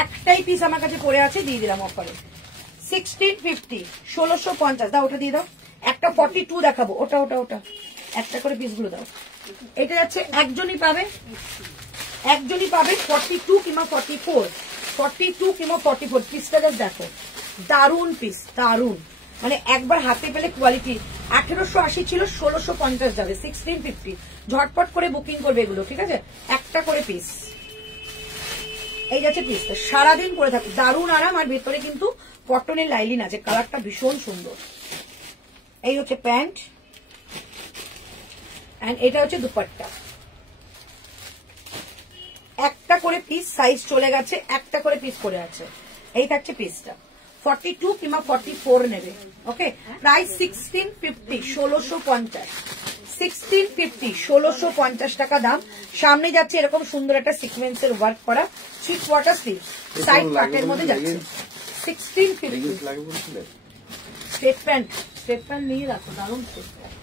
একটাই পিস আমার কাছে পড়ে আছে, দিয়ে দিলাম অফারে, 1650, 1650। দাও ওটা দিয়ে দাও, একটা 42 দেখাবো, ওটা ওটা ওটা একটা করে পিসগুলো দাও। এটা যাচ্ছে একজনই পাবে, একজনই পাবে 42 কিংবা 44, 42 কিংবা 44। পিসটা জাস্ট দেখো, দারুন পিস, দারুন, মানে একবার হাতে পেলে কোয়ালিটি। 1880 ছিল, 1650 যাবে, 1650। ঝটপট করে বুকিং করবে এগুলো, ঠিক আছে, একটা করে পিস। এই যাচ্ছে পিসটা, সারাদিন পরে থাকবে, দারুন আরাম। আর ভেতরে কিন্তু কটনের লাইলিন আছে, কালারটা ভীষণ সুন্দর। এই হচ্ছে প্যান্ট, এন্ড এটা হচ্ছে দুপাট্টা। একটা করে পিস, সাইজ চলে গেছে, একটা করে পিস পড়ে আছে। এই থাকছে পিসটা, 42 কিংবা 44 নেবে, ওকে। প্রাইস 1650, 1650, 1650, 1650 টাকা দাম। সামনে যাচ্ছে এরকম সুন্দর একটা সিকোয়েন্সের ওয়ার্ক করা 3 কোয়ার্টার স্লিভ, সাইড কাটের মধ্যে যাচ্ছে, 1650। স্টেপ প্যান্ট, স্টেপ প্যান্ট নিয়ে রাখো, দারুন স্টেপ প্যান্ট।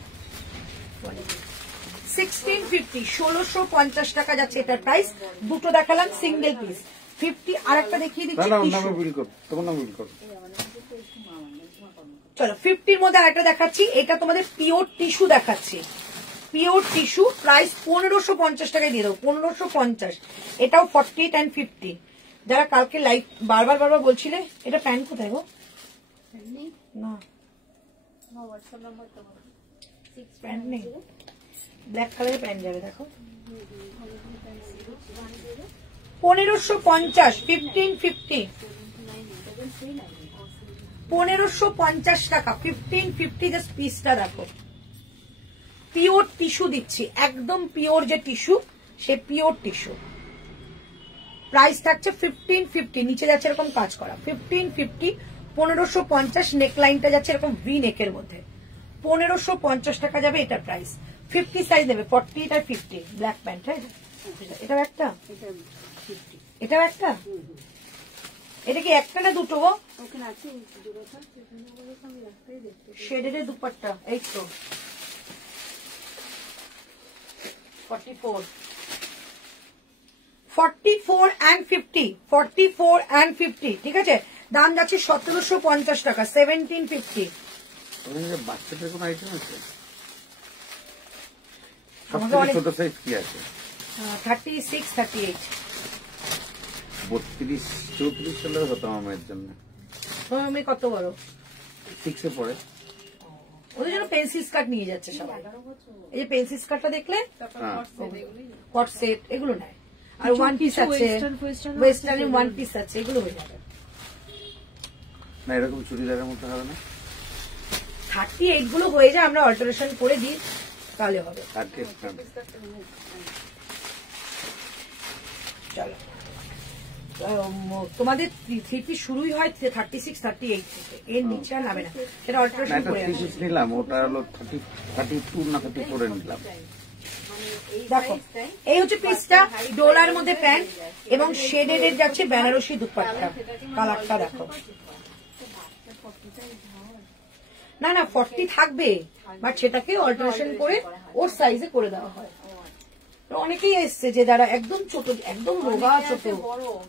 1650, 1650 টাকা যাচ্ছে এটার প্রাইস। দুটো দেখালাম সিঙ্গেল পিস, 50। আর একটা দেখিয়ে দিচ্ছি, চলো 50-র মধ্যে আরেকটা দেখাচ্ছি। এটা তোমাদের পিওর টিস্যু দেখাচ্ছি, পিওর টিস্যু, প্রাইস 1550 টাকায় দিয়ে দেবো, 1550। এটাও 48 and 50। যারা কালকে লাইভ বারবার বারবার বলছিলে, এটা প্যান্ট কোথায় গো? না প্যান্ট নেই, ব্ল্যাক কালারের প্যান্ট যাবে, দেখো 1550, 1550, 1550 টাকা, 1550। জাস্ট পিসটা দেখো, পিওর টিস্যু দিচ্ছি, একদম পিওর যে টিস্যু, সে পিওর টিস্যু। প্রাইস থাকছে 1550, নিচে যাচ্ছে এরকম কাজ করা, 1550, 1550। নেকলাইনটা যাচ্ছে এরকম ভি নেকের মধ্যে, 1550 টাকা যাবে এটার প্রাইস। 50 সাইজ নেবে, 48 আর 50, ব্ল্যাক প্যান্ট। হ্যাঁ এটাও একটা, এটাও একটা। এটা কি একটা না দুটো গো? শেডের দুপাট্টা, এই তো 44। 44 and 50, 44 and 50, ঠিক আছে, দাম যাচ্ছে 1750 টাকা, 1750। বাচ্চাদের কোনো আইটেম আছে? আমাকে সবথেকে অনেক- ছোট সাইজ কি আছে? 36, 38। 32, 34 সালের হতো আমার মেয়ের জন্য। তোমার মেয়ে কত বড়? 6 এ পড়ে। ওদের জন্য পেন্সিল স্কার্ট নিয়ে যাচ্ছে সবাই। এই যে পেন্সিল স্কার্টটা দেখলে, হ্যাঁ। কট সেট এগুলো নেয়। আর ওয়ান পিস আছে, ওয়েস্টার্ন ওয়ান পিস আছে, এগুলো হয়ে যাবে। না এরকম চুড়িদারের মধ্যে হবে না? 38 গুলো হয়ে যায়, আমরা অল্টারেশন করে দিই তাহলে হবে। 38 না। চলো, তোমাদের থ্রি পিস শুরুই হয় 36, 38 থেকে, এর নিচে আর নামে না, সেটা না অল্টারেশন এটা করে 3 পিস নিলাম, ওটা হলো 32 না 34 এ নিলাম। দেখো এই হচ্ছে পিসটা, ডোলার মধ্যে প্যান্ট এবং শেডেড এর যাচ্ছে বেনারসি দুপাট্টা, কালারটা দেখো। না না 40 থাকবে, বাট সেটাকে অল্টারেশন করে ওর সাইজে করে দেওয়া হয়। তো অনেকেই এসছে যে যারা একদম ছোট, একদম রোগা ছোট,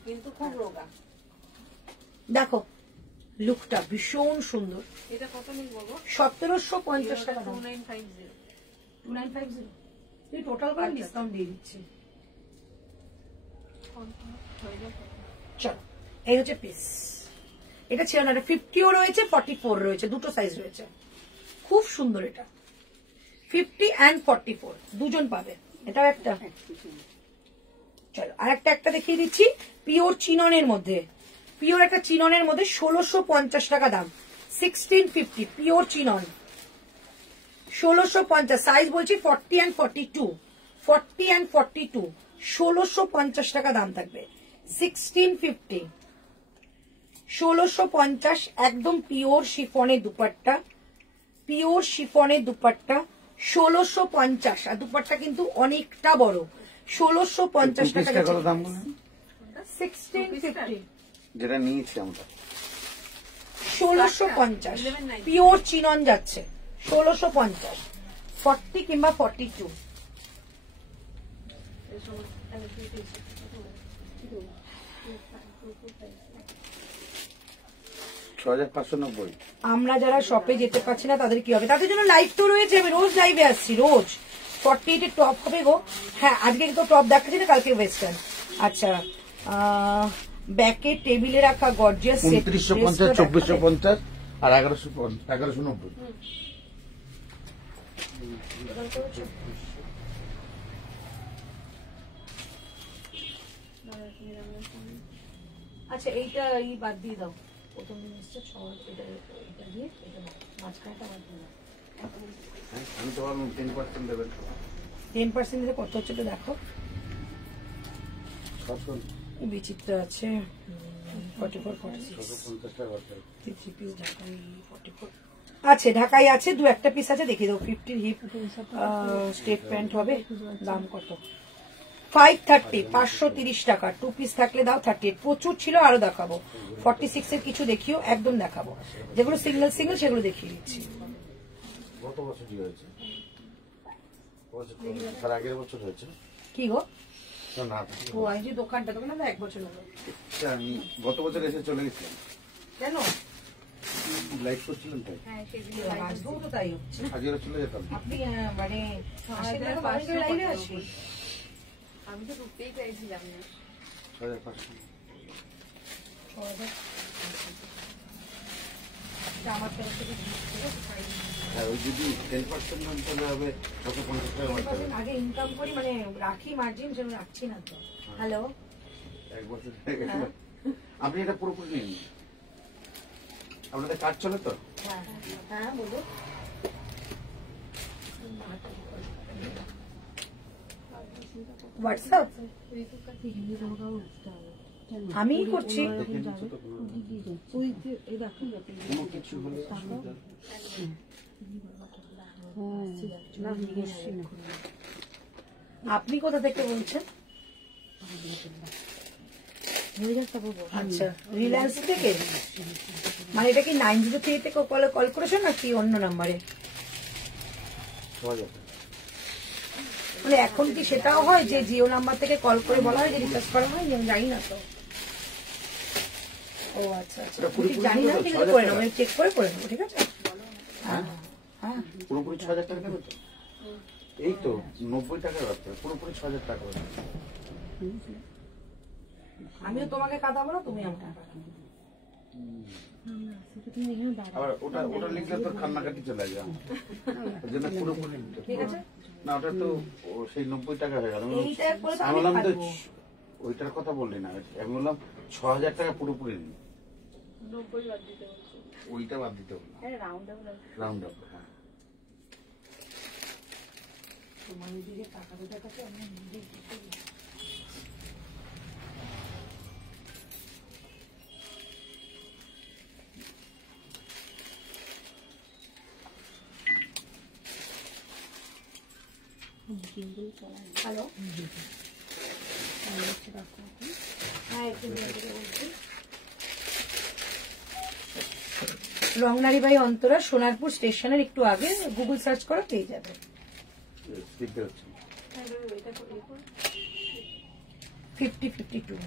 কিন্তু খুব রোগা। দেখো লুকটা ভীষণ সুন্দর। এটা কত মিল বলবো? 1750 টাকা দাম। 2950। 2950 তুই টোটাল করে ডিসকাউন্ট দিয়ে দিচ্ছি। চলো এই হচ্ছে পিস, এটা ছিল না, এটা 50ও রয়েছে, 44 রয়েছে, দুটো সাইজ রয়েছে, খুব সুন্দর। এটা 50 and 44 দুজন পাবে, এটাও একটা। চলো আর একটা দেখিয়ে দিচ্ছি, পিওর চিননের মধ্যে, পিওর একটা চিননের মধ্যে 1650 টাকা দাম, 1650 পিওর চিনন, 1650 সাইজ বলছি 40 and 42, 40 and 42, 1650 টাকা দাম থাকবে, 1650, 1650 একদম পিওর শিফনের দুপাট্টা, পিওর শিফনের দুপাট্টা 1650, আর দুপাট্টা কিন্তু অনেকটা বড়, 1650 টাকা টাকা করে দাম বলেন? 1650, যেটা নিয়েছি আমরা 1650 পিওর চিনন যাচ্ছে, 1650, 40 কিংবা 42। আমরা যারা শপে যেতে পারছি না তাদের কি হবে, তাদের জন্য লাইভ তো রয়েছে, আমি রোজ লাইভে আসছি, রোজ 48 এর টপ হবে গো। হ্যাঁ আজকে তো টপ দেখাচ্ছি না, কালকে ওয়েস্টার্ন। আচ্ছা ব্যাকে টেবিলে রাখা গর্জিয়াস 2950, 2450 আর 1190। আচ্ছা এইটা এই বাদ দিয়ে দাও, প্রথম জিনিসটা 6, এটা দিয়ে এটা মাঝখানটা বাদ দিয়ে দাও। আমি তো বললাম 10% দেবেন। 10% দিলে কত হচ্ছে তো দেখো, 600 বিচিত্র আছে 44, 46, 650 টাকা করতে হবে। 3 পিস ঢাকাই 44 আছে, ঢাকাই আছে, দু একটা পিস আছে দেখিয়ে দাও। 50 হিপ স্টেট প্যান্ট হবে, দাম কত? 530, 530 টাকা, 2 পিস থাকলে দাও 38, প্রচুর ছিল, আরো দেখাবো। 46 এর কিছু দেখিও, একদম দেখাবো, যেগুলো সিঙ্গেল সিঙ্গেল সেগুলো দেখিয়ে দিচ্ছি। গত বছর কি হয়েছে? তার আগের বছর হয়েছে কি গো? না ও এই যে দোকানটা, দোকান না 1 বছর হলো। আমি গত বছর এসে চলে গেছিলাম। কেন লাইভ করছিলেন তাই? হ্যাঁ সেদিন আজকেও তো তাই হচ্ছে। আজকে চলে যেতাম। আপনি মানে আসেন না তো, বাড়িতে লাইভে আসি। আমি তো ঢুকতেই চাইছিলাম না। 6500। আমার তরফ থেকে আর ওই যদি 10% দাম তাহলে হবে 650 টাকা মারতে হবে। আগে ইনকাম করি, মানে রাখি মার্জিন, সেটা রাখছি না তো। হ্যালো এক বছর হয়ে গেল। আপনি এটা পুরোপুরি নিন। আপনাদের কাজ চলে তো? হ্যাঁ হ্যাঁ বলো। হোয়াটসঅ্যাপ আমি করছি। দেখে নিচ্ছি তো কোনো কিছু হলে অসুবিধা। আপনি কোথা থেকে বলছেন? আচ্ছা রিলায়েন্স থেকে, মানে এটা কি 903 থেকে কল করেছেন নাকি অন্য নাম্বারে? 6000 টাকা। মানে এখন কি সেটাও হয় যে জিও নাম্বার থেকে কল করে বলা হয় যে রিচার্জ করা হয়? আমি জানি না তো। ও আচ্ছা আচ্ছা, ঠিক জানি না, ঠিক আছে করে নেবো, চেক করে নেবো, ঠিক আছে। হ্যাঁ হ্যাঁ, পুরোপুরি 6,000 টাকা দেবে তো? এই তো 90 টাকার ব্যাপার, পুরোপুরি 6,000 টাকা হবে। আমিও তোমাকে কাঁদাবো না, তুমি আমাকে আবার ওটা লিখলে তো কান্নাকাটি চলে যায়, ওই জন্য পুরোপুরি ঠিক আছে। না, ওটা তো সেই 90 টাকা হয়ে গেল। এইটা করে তো আমি আমি বললাম তো খাবো। ওইটার কথা বললি না, আমি বললাম 6,000 টাকা পুরোপুরি নি, ওইটা বাদ দিতে বললাম, রাউন্ড আপ। হ্যাঁ, তোমার দিকে টাকা দেখাচ্ছে, আমি নিজে হ্যালো, হ্যাঁ একটু বলছি। রংনারী বাই অন্তরা, সোনারপুর স্টেশনের একটু আগে, গুগল সার্চ করো পেয়ে যাবে। দেখতে হচ্ছে 50-52,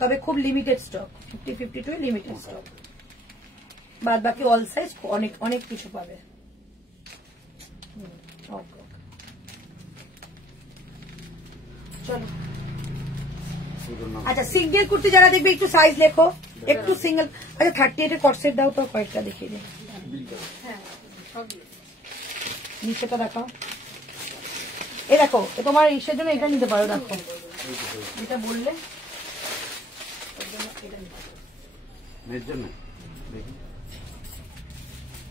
তবে খুব লিমিটেড স্টক। 50-52 লিমিটেড স্টক, বাদ বাকি অল সাইজ অনেক অনেক কিছু পাবে। ওকে, চলো। আচ্ছা, সিঙ্গেল কুর্তি যারা দেখবে একটু সাইজ লেখো, একটু সিঙ্গেল। আচ্ছা 38 এর কট সেট দাও তো, কয়েকটা দেখিয়ে দিই। নিচেটা দেখাও, এ দেখো, এ তোমার ইসের জন্য এটা নিতে পারো, দেখো এটা বললে মেয়ের জন্য। দেখি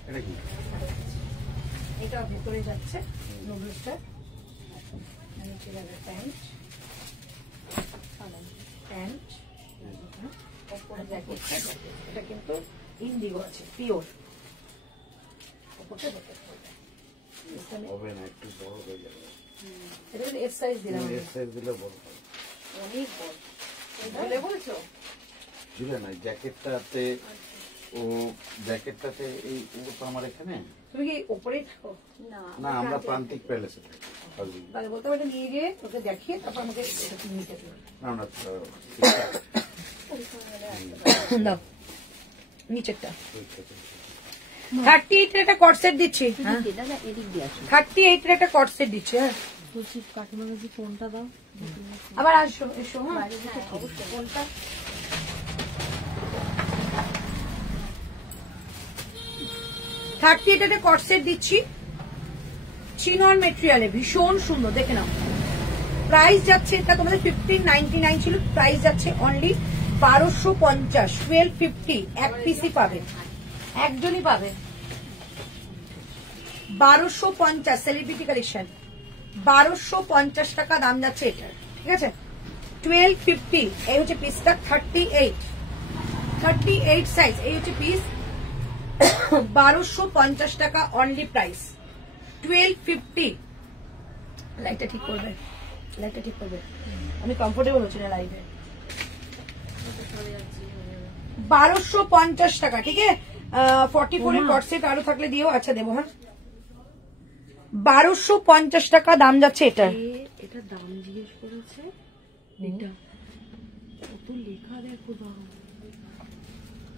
এটা কি, এটা ভেতরে যাচ্ছে নুডলসটা, নিচে যাবে প্যান্ট, এটা কিন্তু ইন্ডিগো আছে, পিওর। হবে না, একটু বড় হয়ে যাবে। এটা কিন্তু এস সাইজ দিলাম, এর সাইজ দিলে বড় হবে। অনেক বড়। ঝুলে বলছো? ঝুলে না, জ্যাকেটটাতে, ও জ্যাকেটটাতে এই ও তো আমার এখানে। তুমি কি ওপরেই থাকো? না, আমরা প্রান্তিক প্যালেসে থাকি। তাহলে বলতে পারে নিয়ে গিয়ে ওকে দেখিয়ে তারপর আমাকে এটা নিতে দেবে। না না, দাও নিচেরটা। 38 এর একটা কট সেট দিচ্ছি, 38 এর একটা কট সেট দিচ্ছি। হ্যাঁ বলছি কাকিমা কাছে ফোনটা দাও। আবার আসো, এসো। হ্যাঁ ফোনটা 38 এর কট সেট দিচ্ছি, চিনন মেটেরিয়ালে, ভীষণ সুন্দর, দেখে নাও। প্রাইস যাচ্ছে, এটা তোমাদের 1599 ছিল, প্রাইস যাচ্ছে অনলি 1250, 1250। এক পিসই পাবে, একজনই পাবে। 1250 সেলিব্রিটি কালেকশন, 1250 টাকা দাম যাচ্ছে এটার, ঠিক আছে। 1250 এই হচ্ছে পিসটা, 38 সাইজ, এই হচ্ছে পিস, 1250 টাকা অনলি প্রাইস, 1250। লাইটটা ঠিক করবে, লাইটটা ঠিক করবে, আমি কমফোর্টেবল হচ্ছি না লাইটে। 1250 টাকা, ঠিক আছে। 44 এর কট সেট আরো থাকলে দিও। আচ্ছা দেবো, হ্যাঁ 1250 টাকা দাম যাচ্ছে এটা। এটা দাম জিজ্ঞেস করেছে, এটা কত লেখা দেখো, দাও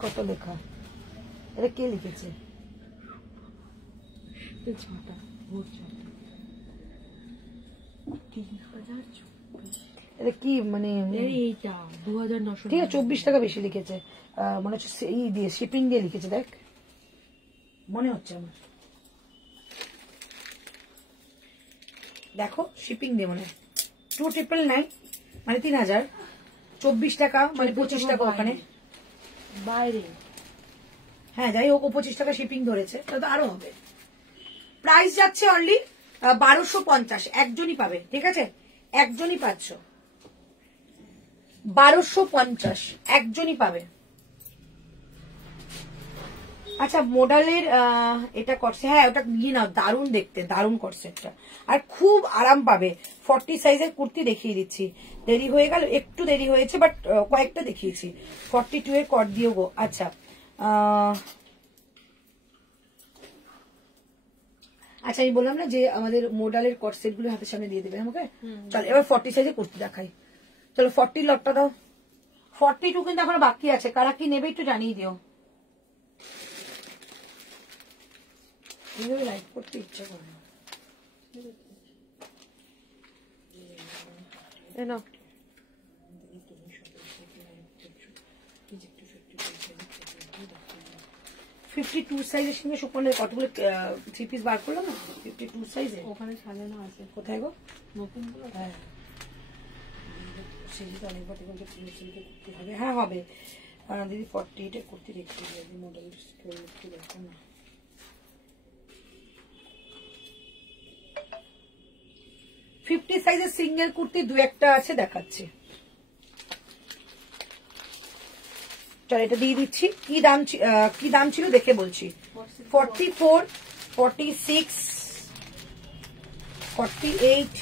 কত লেখা, এটা কে লিখেছে? ছটা, ভোর 6টা, 3024। এটা কি মানে, এইটা 2900। ঠিক আছে 24 টাকা বেশি লিখেছে, মনে হচ্ছে এই দিয়ে শিপিং দিয়ে লিখেছে, দেখ মনে হচ্ছে আমার, দেখো শিপিং দিয়ে মনে হয়। 2999 মানে 3000, 24 টাকা মানে 25 টাকা ওখানে বাইরে। হ্যাঁ যাই হোক, 25 টাকা শিপিং ধরেছে, তাহলে তো আরো হবে। প্রাইস যাচ্ছে অনলি 1250, একজনই পাবে, ঠিক আছে, একজনই পাচ্ছ, 1250 একজনই পাবে। আচ্ছা মোডালের এটা করছে, হ্যাঁ ওটা নিয়ে নাও, দারুণ দেখতে, দারুণ করছে একটা, আর খুব আরাম পাবে। 40 সাইজের কুর্তি দেখিয়ে দিচ্ছি, দেরি হয়ে গেল, একটু দেরি হয়েছে, বাট কয়েকটা দেখিয়েছি। 42 এর কট দিও গো। আচ্ছা আচ্ছা আমি বললাম না যে আমাদের মোডালের কট সেট গুলো হাতের সামনে দিয়ে দেবে আমাকে। চল এবার 40 সাইজে কুর্তি দেখাই। চলো 40 লটটা দাও। 42 কিন্তু এখন বাকি আছে, কারা কি নেবে একটু জানিয়ে দিও। এইভাবে লাইট করতে ইচ্ছা করে না। এ নাও 52 সাইজের সঙ্গে সুপর্ণের কতগুলো 3 পিস বার করলাম না 52 সাইজে। ওখানে সাজানো আছে কোথায় গো? নতুনগুলো। হ্যাঁ সেই তো অনেকবার দেখুন যে করতে হবে। হ্যাঁ হবে, কারণ দিদি 48 করতে দেখতে হবে মডেল একটু দেখো না। 50 সাইজের সিঙ্গেল কুর্তি দু একটা আছে দেখাচ্ছি। চল এটা দিয়ে দিচ্ছি। কি দাম ছিল দেখে বলছি। 44, 46, 48,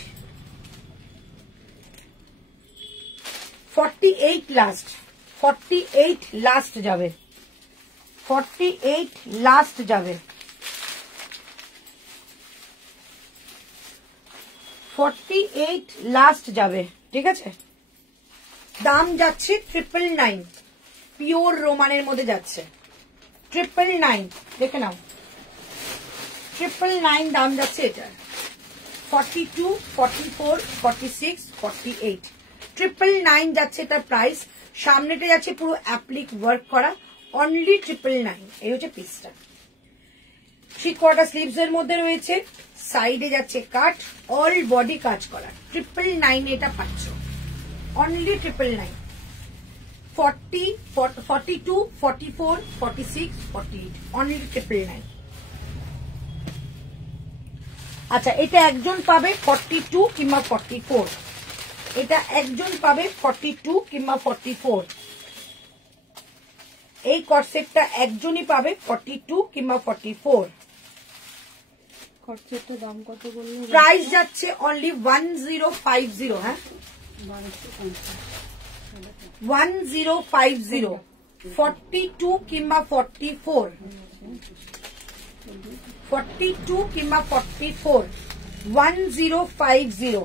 48 লাস্ট। 48 লাস্ট যাবে। 48 লাস্ট যাবে। 48 লাস্ট যাবে, ঠিক আছে। দাম যাচ্ছে 999, পিওর রোমানের মধ্যে যাচ্ছে 999, দেখে নাও 999 দাম যাচ্ছে এটা। 42, 44, 46, 48 999 যাচ্ছে এটার প্রাইস। সামনেটা যাচ্ছে পুরো অ্যাপ্লিক ওয়ার্ক করা, অনলি 999। এই হচ্ছে পিসটা। 3/4 স্লিভস এর মধ্যে রয়েছে, সাইডে যাচ্ছে কাট, অল বডি কাজ করা। 999 এটা পাচ্ছ, অনলি 999। 40, 42, 44, 46, 48 অনলি 999। আচ্ছা এটা একজন পাবে 42 কিংবা 44, এটা একজন পাবে 42 কিংবা 44। এই কট সেটটা একজনই পাবে 42 কিংবা 44। কট সেটটার দাম কত বললে? প্রাইস যাচ্ছে অনলি 1050। হ্যাঁ 1050, 42 কিংবা 44, 42 কিংবা 44, 1050।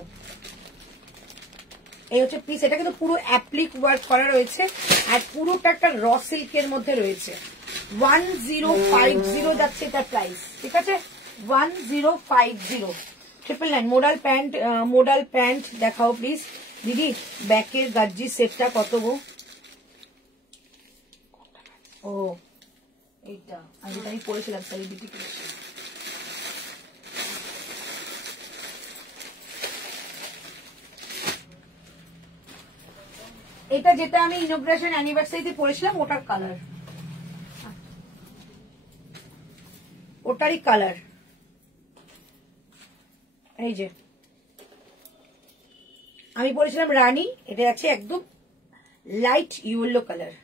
এই হচ্ছে পিস। এটা কিন্তু পুরো অ্যাপ্লিক ওয়ার্ক করা রয়েছে আর পুরোটা একটা র সিল্কের মধ্যে রয়েছে। 1050 যাচ্ছে এটা প্রাইস, ঠিক আছে। 1050, 999। মোডাল প্যান্ট দেখাও প্লিজ দিদি। ব্যাকের গাজ্জি সেটটা কত গো? ও এইটা আমি পড়েছিলাম সেলিব্রিটি। এটা যেটা আমি ইনোগ্রেশন অ্যানিভার্সারিতে পড়েছিলাম ওটার কালার, ওটারই কালার। এই যে আমি পড়েছিলাম রানী, এটা আছে একদম light yellow colour,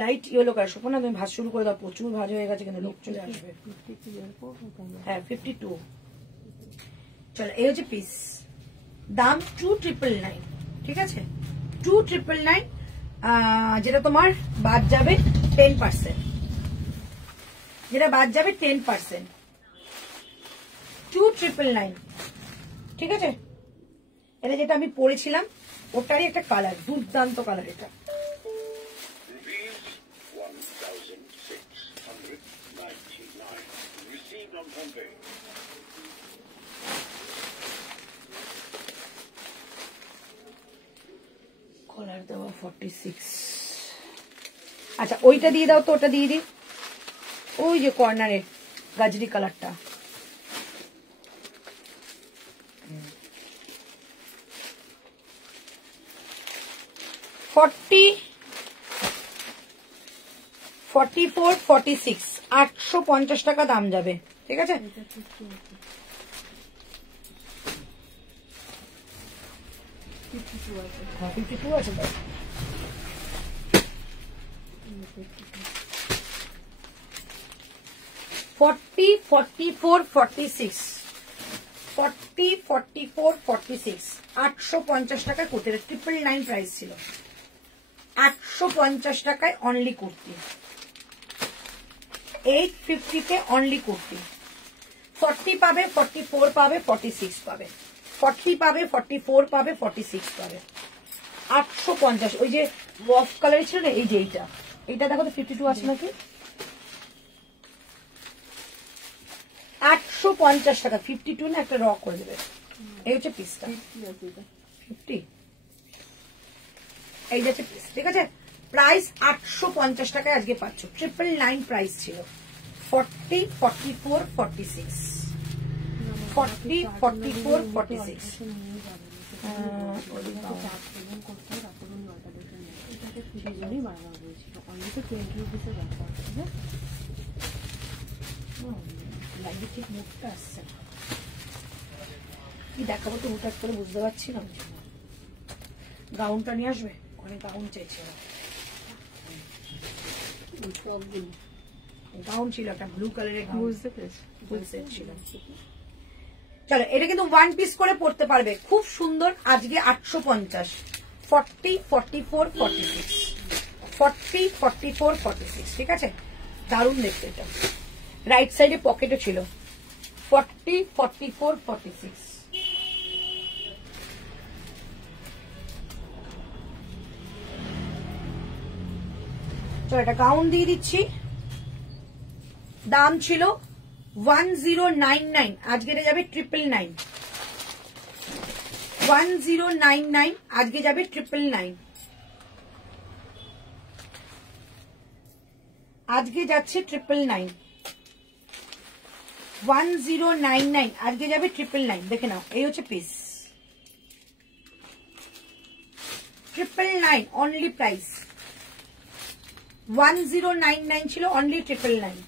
light yellow colour. Suparna তুমি ভাজ শুরু করে দাও, প্রচুর ভাজ হয়ে গেছে কিন্তু লোক চলে আসবে। হ্যাঁ 52। চলো এই হচ্ছে পিস। দাম 2999, ঠিক আছে। 2999, যেটা তোমার বাদ যাবে 10%, যেটা বাদ যাবে 10%। 2999, ঠিক আছে। এটা যেটা আমি পরেছিলাম ওটারই একটা কালার, দুর্দান্ত কালার এটা। কলার দেওয়া 46। আচ্ছা ওইটা দিয়ে দাও তো, ওটা দিয়ে দিই। ওই যে কর্নারে গাজরি কালারটা। ফর্টি 44, 46 850 টাকা দাম যাবে, ঠিক আছে। হ্যাঁ 52 আছে তো। 40, 44, 46, 40, 44, 46 850 টাকায় কুর্তি। 999 প্রাইস ছিল, 850 টাকায় অনলি কুর্তি। 850 অনলি কুর্তি। 40 পাবে, 44 পাবে, 46 পাবে, 40 পাবে, 44 পাবে, 46 পাবে। 850। ওই যে অফ কালার ছিল না, এই যে এইটা দেখো তো 52 আছে নাকি। 850 টাকা। 52 না, একটা র করে দেবে। এই হচ্ছে পিসটা 50। এই যাচ্ছে পিস, ঠিক আছে। প্রাইস 850 টাকায় আজকে পাচ্ছ। 999 প্রাইস ছিল। 40, 44, 46, 40, 44, 46। ঠিক মুখটা আসছে না, কি দেখাবো তো হুটাট করে বুঝতে পারছি না। গাউনটা নিয়ে আসবে, অনেক গাউন চাইছে ওরা। গাউন ছিল একটা ব্লু কালারের গাউন, বুঝতে পেরেছি, ফুল সেট ছিল। চলো, এটা কিন্তু ওয়ান পিস করে পড়তে পারবে, খুব সুন্দর। আজকে 850। 40, 44, 46, 40, 44, 46, ঠিক আছে। দারুণ দেখতে এটা। রাইট সাইডে পকেটও ছিল। 40, 44, 46। চলো, এটা গাউন দিয়ে দিচ্ছি। দাম ছিল 1099, আজকে এটা যাবে 999। 1099 আজকে যাবে 999। আজকে যাচ্ছে 999। 1099 আজকে যাবে 999। দেখে নাও, এই হচ্ছে পিস। 999 only price. 1099 ছিল, অনলি 999।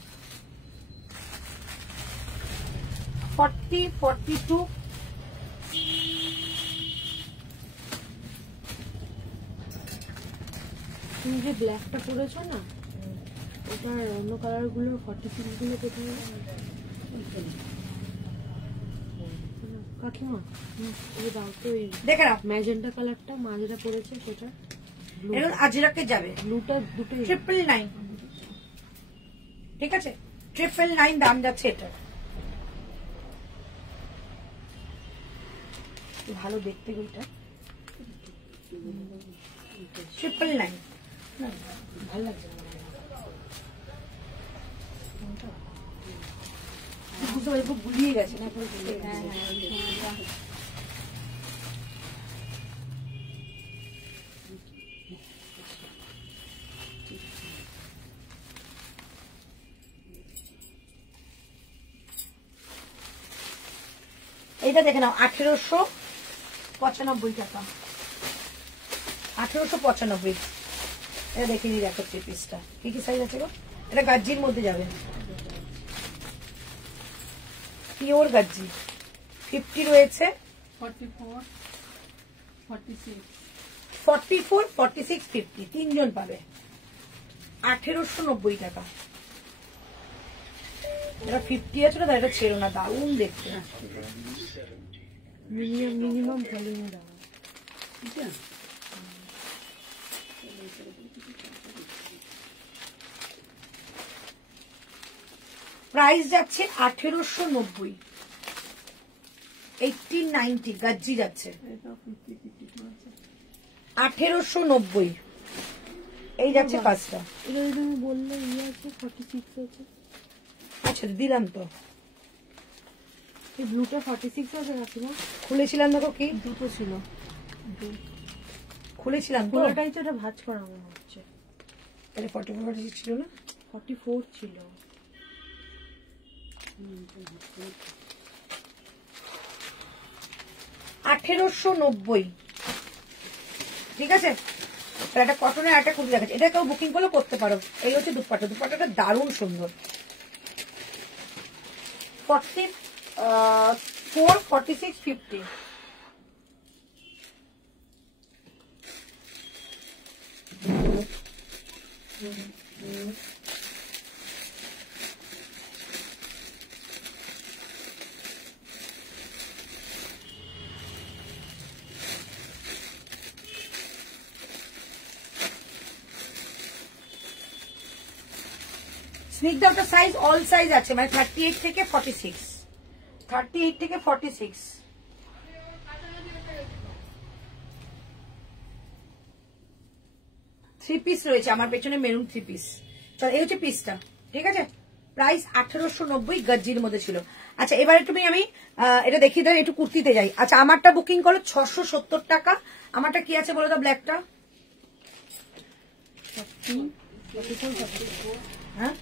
40, 42, তুমি যে ব্ল্যাকটা পরেছো না, ওটার অন্য কালার গুলো 46 গুলো কোথায়? কাকিমা ওই দাও তো, ওই দেখে নাও, ম্যাজেন্টা কালারটা মা যেটা পরেছে সেটা। এখন আজরাকে যাবে ব্লুটা দুটোই 999, ঠিক আছে। 999 দাম যাচ্ছে এটা। ভালো দেখতে বইটা। 999 ভালো লাগছে না। বুঝতে পারি খুব গুলিয়ে গেছে না। এইটা দেখে নাও, 1895 টাকা। 1895। এটা দেখে নিই, দেখো থ্রি পিসটা কি কি সাইজ আছে গো। এটা গাজ্জির মধ্যে যাবে, পিওর গাজ্জি। 50 রয়েছে, 44, 46, 44, 46, 50 তিনজন পাবে। 1890 টাকা। এটা 50 আছে না, এটা ছেড়ো না, দারুণ দেখতে। মিনিমাম ভলিউমে দাও। প্রাইস যাচ্ছে 1890। 1890 গাজ্জি যাচ্ছে 1890। এই যাচ্ছে পাঁচটা। এটা তুমি বললে ইয়ে আছে 46 আছে। আচ্ছা, দিলাম তো। এই ব্লুটা 46 আছে কাকিমা? খুলেছিলাম, দেখো কি দুটো ছিল, খুলেছিলাম তো। পুরোটাই তো এটা ভাঁজ করা মনে হচ্ছে। তাহলে 44, 46 ছিল না? 44 ছিল। 1890, ঠিক আছে। একটা কটনের একটা কুর্তি দেখাচ্ছে, এটা কেউ বুকিং করলে করতে পারো। এই হচ্ছে দুপাট্টা। দুপাট্টাটা দারুণ সুন্দর। 44, 46, 50। স্নিগ্ধা ওটা সাইজ অল সাইজ আছে, মানে 38 থেকে 46, 38 থেকে 46। থ্রি পিস রয়েছে আমার পেছনে, মেরুন থ্রি পিস। চল এই হচ্ছে পিসটা, ঠিক আছে। প্রাইস 1890 গজ্জির মধ্যে ছিল। আচ্ছা এবারে তুমি আমি এটা দেখিয়ে দেবো, একটু কুর্তিতে যাই। আচ্ছা আমারটা বুকিং করো 670 টাকা। আমারটা কি আছে বলো তো, ব্ল্যাকটা? হ্যাঁ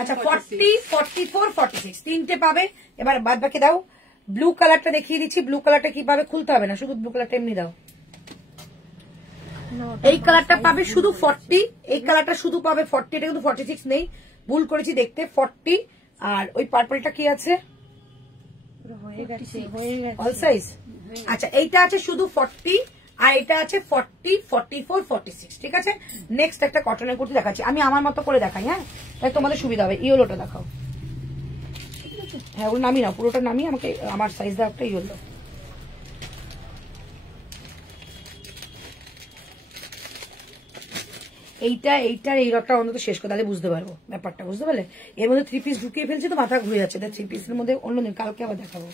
আচ্ছা 40, 44, 46 তিনটে পাবে। এবার বাদ বাকি দাও। ব্লু কালারটা দেখিয়ে দিচ্ছি। ব্লু কালারটা কি পাবে, খুলতে হবে না, শুধু ব্লু কালারটা এমনি দাও। এই কালারটা পাবে শুধু 40, এই কালারটা শুধু পাবে 40, এটা কিন্তু 46 নেই, ভুল করেছি দেখতে, 40। আর ওই পার্পলটা কি আছে, অল সাইজ। আচ্ছা এইটা আছে শুধু 40, আর এটা আছে 40, 44, 46, ঠিক আছে। নেক্সট একটা কটনের কুর্তি দেখাচ্ছি, আমি আমার মতো করে দেখাই, হ্যাঁ তাই তোমাদের সুবিধা হবে। ইয়েলোটা দেখাও। হ্যাঁ ওর নামি না, পুরোটা নামি, আমাকে আমার সাইজ দেওয়া একটা ইয়েলো। এইটার এই রকটা অন্তত শেষ করে, তাহলে বুঝতে পারবো ব্যাপারটা, বুঝতে পারলে? এর মধ্যে থ্রি পিস ঢুকিয়ে ফেলছি তো মাথা ঘুরে যাচ্ছে। থ্রি পিসের মধ্যে অন্যদিন কালকে আবার দেখাবো।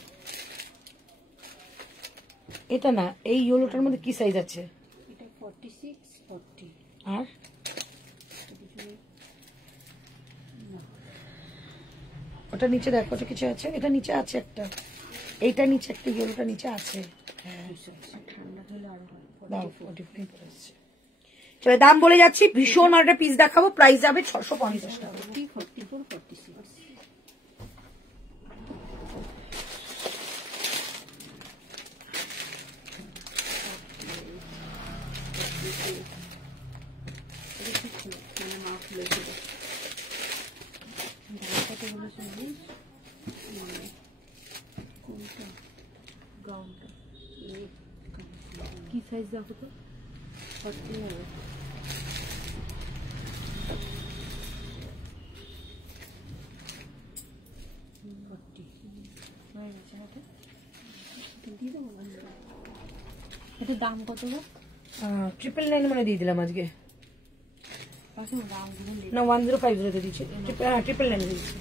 এটা না, এই ইয়েলোটার মধ্যে কি সাইজ আছে? এটা 46, 40। আর ওটা নিচে দেখো, ওটা কিছু আছে, এটা নিচে আছে একটা, এইটা নিচে একটা, ইয়েলোটা নিচে আছে। ঠান্ডা হলে আরো হয়। দাও 45 পড়ে আসছে। চলো দাম বলে যাচ্ছি, ভীষণ একটা পিস দেখাবো, প্রাইস যাবে 650 টাকা। 44, 46। কি সাইজ দেখো তো? 40 হবে। এটা দাম কত গো? 999 মানে দিয়ে দিলাম আজকে, না 1050 দিচ্ছি, 999 দিচ্ছি।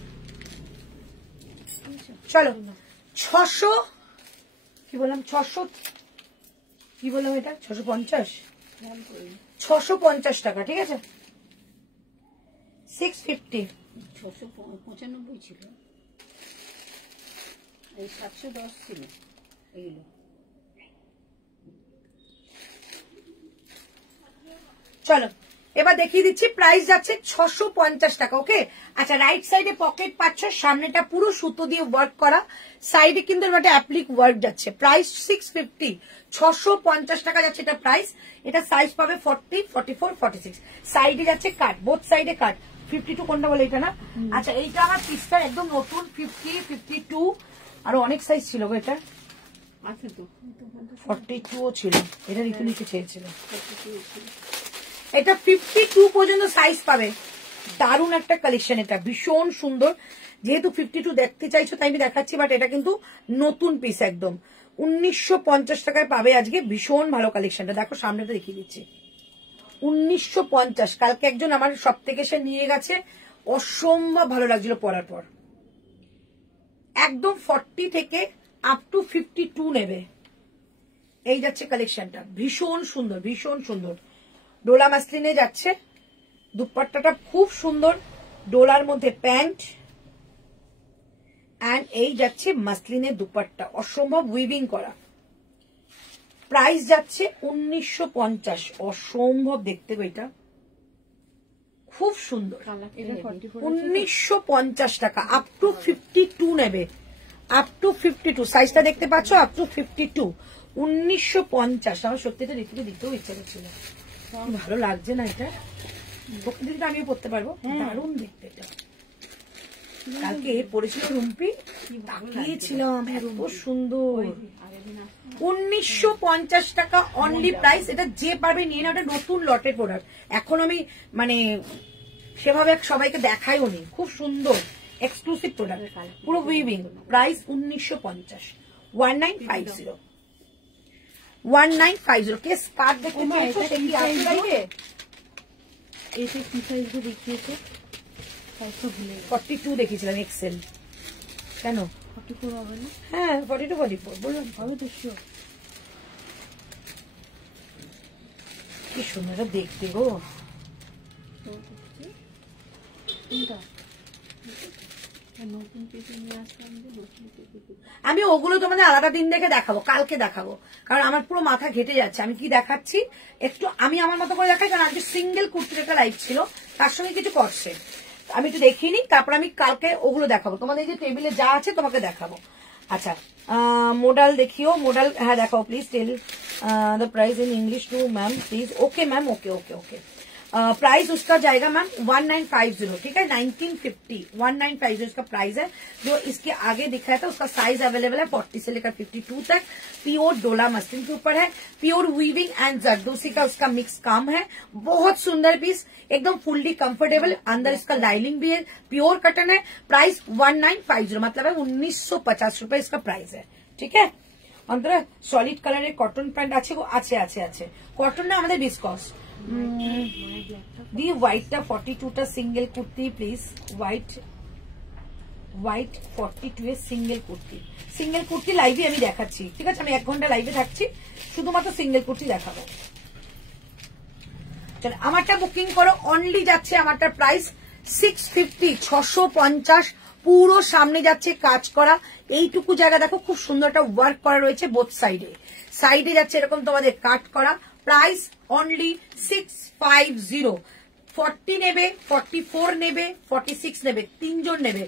চলো 600 কি বললাম, 600 কি বললাম, এটা 650, 650 টাকা, ঠিক আছে। 650, 695 ছিল, এই 710 ছিল এগুলো। চলো এবার দেখিয়ে দিচ্ছি, প্রাইস যাচ্ছে 650 টাকা। ওকে আচ্ছা, রাইট সাইডে পকেট পাচ্ছ, সামনেটা পুরো সুতো দিয়ে ওয়ার্ক করা, সাইডে কিন্তু একটা অ্যাপ্লিক ওয়ার্ক যাচ্ছে। প্রাইস 650, 650 টাকা যাচ্ছে এটা প্রাইস। এটা সাইজ পাবে 40, 44, 46, সাইডে যাচ্ছে কাট, বোথ সাইডে কাট। 52 কোনটা বলে, এটা না? আচ্ছা এইটা আমার পিসটা একদম নতুন, 50, 52, আরো অনেক সাইজ ছিল গো, এটা আছে তো 42ও ছিল, এটা রিতু নিচে চেয়েছিল। এটা 52 পর্যন্ত সাইজ পাবে। দারুণ একটা কালেকশন, এটা ভীষণ সুন্দর। যেহেতু 52 দেখতে চাইছো তাই আমি দেখাচ্ছি, বাট এটা কিন্তু নতুন পিস একদম। 1950 টাকায় পাবে আজকে, ভীষণ ভালো কালেকশনটা। দেখো সামনেটা দেখিয়ে দিচ্ছি, 1950। কালকে একজন আমার সব থেকে সে নিয়ে গেছে, অসম্ভব ভালো লাগছিল পরার পর। একদম 40 থেকে আপ টু 52 নেবে। এই যাচ্ছে কালেকশনটা, ভীষণ সুন্দর, ভীষণ সুন্দর। ডোলা মাসলিনে যাচ্ছে, দুপাট্টাটা খুব সুন্দর, ডোলার মধ্যে প্যান্ট, এন্ড এই যাচ্ছে মাসলিনের দুপাট্টা, অসম্ভব উইভিং করা। প্রাইস যাচ্ছে 1950, অসম্ভব দেখতে গো, এটা খুব সুন্দর। 1950 টাকা, আপ টু 52 নেবে, আপ টু 52, সাইজটা দেখতে পাচ্ছ, আপ টু 52, 1950। আমার সত্যি এটা রিতুকে দিতেও ইচ্ছা করছিল, ভালো লাগছে না এটা, দিদিটা আমিও পড়তে পারবো, দারুণ দেখতে এটা। কালকে পড়েছিল রুম্পি, তাকিয়েছিলাম, এত সুন্দর। 1950 টাকা অনলি প্রাইস। এটা যে পারবে নিয়ে না, ওটা নতুন লটের প্রোডাক্ট, এখন আমি মানে সেভাবে সবাইকে দেখাইও নি, খুব সুন্দর এক্সক্লুসিভ প্রোডাক্ট, পুরো উইভিং। প্রাইস 1950, 1950, 1950। কে স্কার্ট দেখতে চাইছো, সে কি আছে বাইরে? এতে কি সাইজটা দেখিয়েছে? সাইজটা ভুলে গেছি। 42 দেখিয়েছিলাম এক্সেল। কেন? 44 হবে না? হ্যাঁ 42 44 বললাম। হবে তো শিওর। কি সুন্দর দেখতে গো। কোনটা? নতুন পেতে নিয়ে আসলাম যে নতুন পেতে। আমি ওগুলো তোমাদের আলাদা দিন দেখে দেখাবো, কালকে দেখাবো, কারণ আমার পুরো মাথা ঘেটে যাচ্ছে। আমি কি দেখাচ্ছি একটু আমি আমার মতো করে দেখাই, কারণ আজকে সিঙ্গেল কুর্তির একটা লাইভ ছিল, তার সঙ্গে কিছু করছে, আমি একটু দেখিনি, তারপর আমি কালকে ওগুলো দেখাবো তোমাদের। যে টেবিলে যা আছে তোমাকে দেখাবো। আচ্ছা মডেল দেখিও, মডেল হ্যাঁ দেখাও please. Tell the price in English to ma'am please. Okay ma'am, okay okay okay. Price उसका जाएगा मैम 1950, ठीक है, 1950 1950 इसका प्राइस है। जो इसके आगे दिख रहा था उसका साइज अवेलेबल है 40 से लेकर 52 तक। प्योर डोला मस्लिन के ऊपर है, प्योर वीविंग एंड जरदोसी का उसका मिक्स काम है। बहुत सुंदर पीस, एकदम फुल्ली कंफर्टेबल, अंदर इसका लाइनिंग भी है, प्योर कटन है। प्राइस 1950 मतलब है 1950 रुपए इसका प्राइस है, ठीक है। अंदर सॉलिड कलर कटन पैंट আছে গো, আছে আছে আছে কটন না আমাদের বিসকস। দি হোয়াইটটা 42টা সিঙ্গেল কুর্তি প্লিজ। হোয়াইট 42 এর সিঙ্গেল কুর্তি। সিঙ্গেল কুর্তি লাইভে আমি দেখাচ্ছি, ঠিক আছে, আমি 1 ঘন্টা লাইভে থাকছি, শুধুমাত্র সিঙ্গেল কুর্তি দেখাবো। চলো আমারটা বুকিং করো। অনলি যাচ্ছে আমারটা প্রাইস 650, 650। পুরো সামনে যাচ্ছে কাজ করা, এইটুকু জায়গা দেখো খুব সুন্দর একটা ওয়ার্ক করা রয়েছে বোথ সাইডে। সাইডে যাচ্ছে এরকম তোমাদের কাট করা। Price only 650। 40 নেবে, 44 নেবে, 46 নেবে, 3 জন নেবে।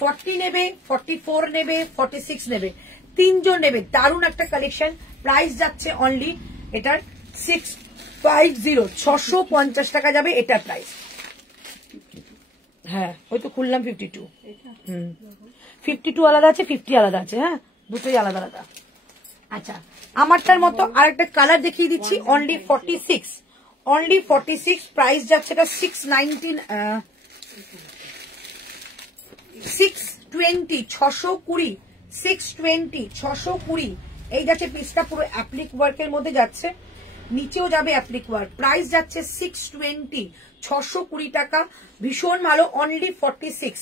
40 নেবে, 44 নেবে, 46 নেবে, 3 জন নেবে। দারুণ একটা কালেকশন। প্রাইস যাচ্ছে অনলি এটার 650, 650 টাকা যাবে এটার প্রাইস। হ্যাঁ ওই তো খুললাম 52। 52 আলাদা আছে, 50 আলাদা আছে, হ্যাঁ দুটোই আলাদা আলাদা। আচ্ছা আমারটার মতো আরেকটা কালার দেখিয়ে দিচ্ছি। Only 46, only 46। প্রাইস যাচ্ছে এটা 619, 620, 620, 620, 620। এই যাচ্ছে পিসটা পুরো অ্যাপ্লিক ওয়ার্কের মধ্যে যাচ্ছে, নিচেও যাবে অ্যাপ্লিক ওয়ার্ক। প্রাইস যাচ্ছে 620, 620 টাকা। ভীষণ ভালো। Only 46,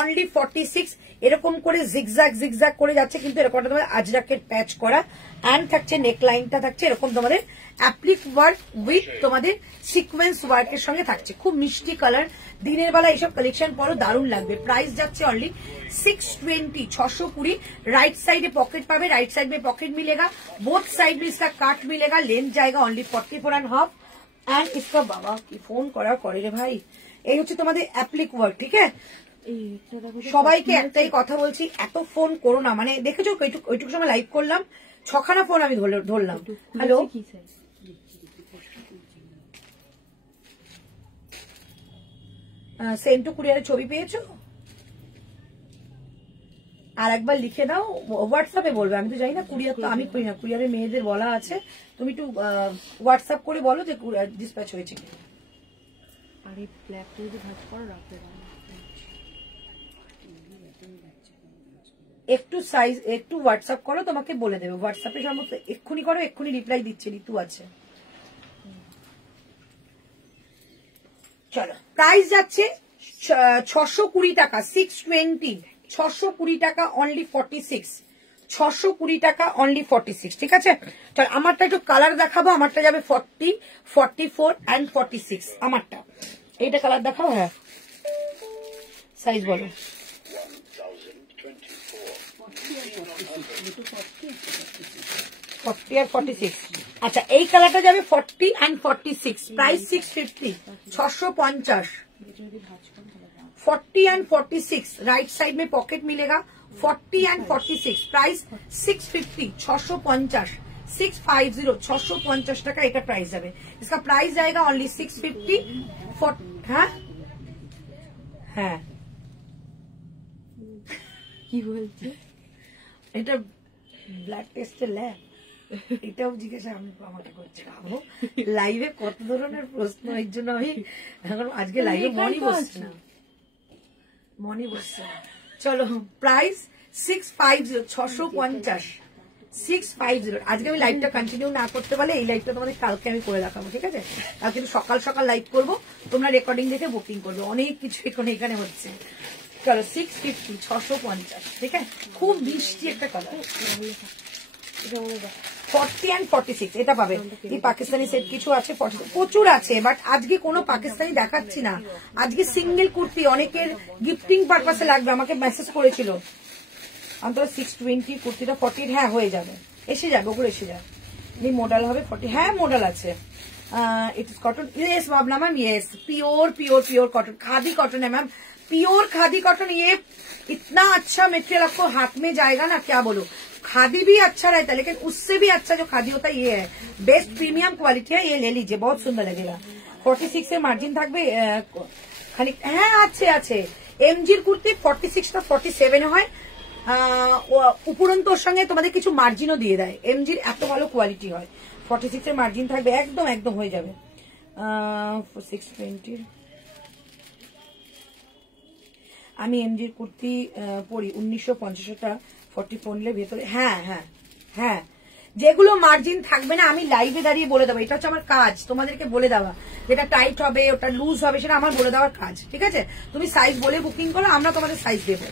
only 46। এরকম করে জিগজ্যাগ জিগজ্যাগ করে যাচ্ছে, কিন্তু এরকম তোমাদের আজরাকের প্যাচ করা অ্যান্ড থাকছে, নেক লাইনটা থাকছে এরকম তোমাদের অ্যাপ্লিক ওয়ার্ক উইথ তোমাদের সিকোয়েন্স ওয়ার্কের সঙ্গে থাকছে। খুব মিষ্টি কালার, দিনের বেলা এইসব কালেকশন পরো দারুণ লাগবে। প্রাইস যাচ্ছে অনলি 620, 620। राइट साइड में पॉकेट पावे, राइट साइड में पॉकेट मिलेगा, बोथ साइड में इसका काट मिलेगा। लेंथ जाएगा ओनली 44.5 एंड इसका बाबा की फोन करा करे रे भाई। এই হচ্ছে তোমাদের অ্যাপ্লিক ওয়ার্ক, ঠিক আছে। সবাইকে একটাই কথা বলছি, এত ফোন করো না, মানে দেখেছো ওইটুকু সময় লাইভ করলাম, 6খানা ফোন আমি ধরলাম। হ্যালো সেন্টু কুরিয়ারের ছবি পেয়েছো? আর একবার লিখে দাও, হোয়াটসঅ্যাপে বলবে, আমি তো জানি না, কুরিয়ার তো আমি করি না, কুরিয়ারের মেয়েদের বলা আছে। তুমি একটু হোয়াটসঅ্যাপ করে বলো যে ডিসপ্যাচ হয়েছে কি। আর এই ব্ল্যাকটা যদি ভাঁজ করো রাখতে পারো, একটু সাইজ একটু হোয়াটসঅ্যাপ করো, তোমাকে বলে দেবে। হোয়াটসঅ্যাপে সমস্ত এক্ষুনি করো, এক্ষুনি রিপ্লাই দিচ্ছে, ঋতু আছে। চলো প্রাইস যাচ্ছে 620 টাকা, 620, 620 টাকা অনলি 46, 620 টাকা অনলি 46, ঠিক আছে। চল আমারটা একটু কালার দেখাবো। আমারটা যাবে 40, 44 এন্ড 46। আমারটা এইটা কালার দেখাও। হ্যাঁ সাইজ বলো। 40 আর 46। আচ্ছা এই কালারটা যাবে 40 and 46। Price 650, 650। 40 and 46 right side में पॉकेट मिलेगा। 40 एंड 46 प्राइस 650, 650, 650, 650 টাকা এটা প্রাইস যাবে। इसका प्राइस जाएगा ओनली 650। हाँ हाँ কি বলছে এটা ব্লাড টেস্টের ল্যাব, এটাও জিজ্ঞাসা আমি আমাকে করছে। লাইভে কত ধরনের প্রশ্ন, এর জন্য আমি এখন আজকে লাইভে মনই বসছে না, মনই বসছে না। চলো প্রাইস 650, 650, 650। আজকে আমি লাইভটা কন্টিনিউ না করতে পারলে এই লাইভটা তোমাদের কালকে আমি করে দেখাবো, ঠিক আছে? কালকে সকাল সকাল লাইভ করবো, তোমরা রেকর্ডিং দেখে বুকিং করবে, অনেক কিছু এখানে হচ্ছে। চলো 650, 650, ঠিক আছে? খুব মিষ্টি একটা কালার, 40 and 46 এটা পাবে। এই পাকিস্তানি সেট কিছু আছে, প্রচুর আছে, বাট আজকে কোনো পাকিস্তানি দেখাচ্ছি না। আজকে সিঙ্গেল কুর্তি, অনেকের গিফটিং পারপাসে লাগবে, আমাকে মেসেজ করেছিল। অন্তত 620 কুর্তিটা 40, হ্যাঁ হয়ে যাবে, এসে যাবে, ওগুলো এসে যাবে। এই মডেল হবে 40, হ্যাঁ মডেল আছে। It is cotton, yes Bhavna ma'am, yes pure pure pure cotton, khadi cotton है मैम, प्योर खादी कॉटन। ये इतना अच्छा मटेरियल आपको हाथ में जाएगा ना, क्या बोलो। खादी भी अच्छा रहता है, लेकिन उससे भी अच्छा जो खादी होता है ये है, बेस्ट प्रीमियम क्वालिटी है। ये ले लीजिए, बहुत सुंदर लगेगा। 46 এর মার্জিন থাকবে খানিক, হ্যাঁ আছে আছে। এমজির কুর্তি 46 টা 47 হয়, উপরন্ত ওর সঙ্গে তোমাদের কিছু মার্জিনও দিয়ে দেয়। এমজির এত ভালো কোয়ালিটি হয়। 46 এর মার্জিন থাকবে, একদম একদম হয়ে যাবে। 620 আমি এমজির কুর্তি পরি 1950টা 44 নিলে ভেতরে, হ্যাঁ হ্যাঁ হ্যাঁ, যেগুলো মার্জিন থাকবে না আমি লাইভে দাঁড়িয়ে বলে দেবো, এটা হচ্ছে আমার কাজ, তোমাদেরকে বলে দেওয়া। যেটা টাইট হবে, ওটা লুজ হবে, সেটা আমার বলে দেওয়ার কাজ, ঠিক আছে? তুমি সাইজ বলে বুকিং করো, আমরা তোমাদের সাইজ দেবো।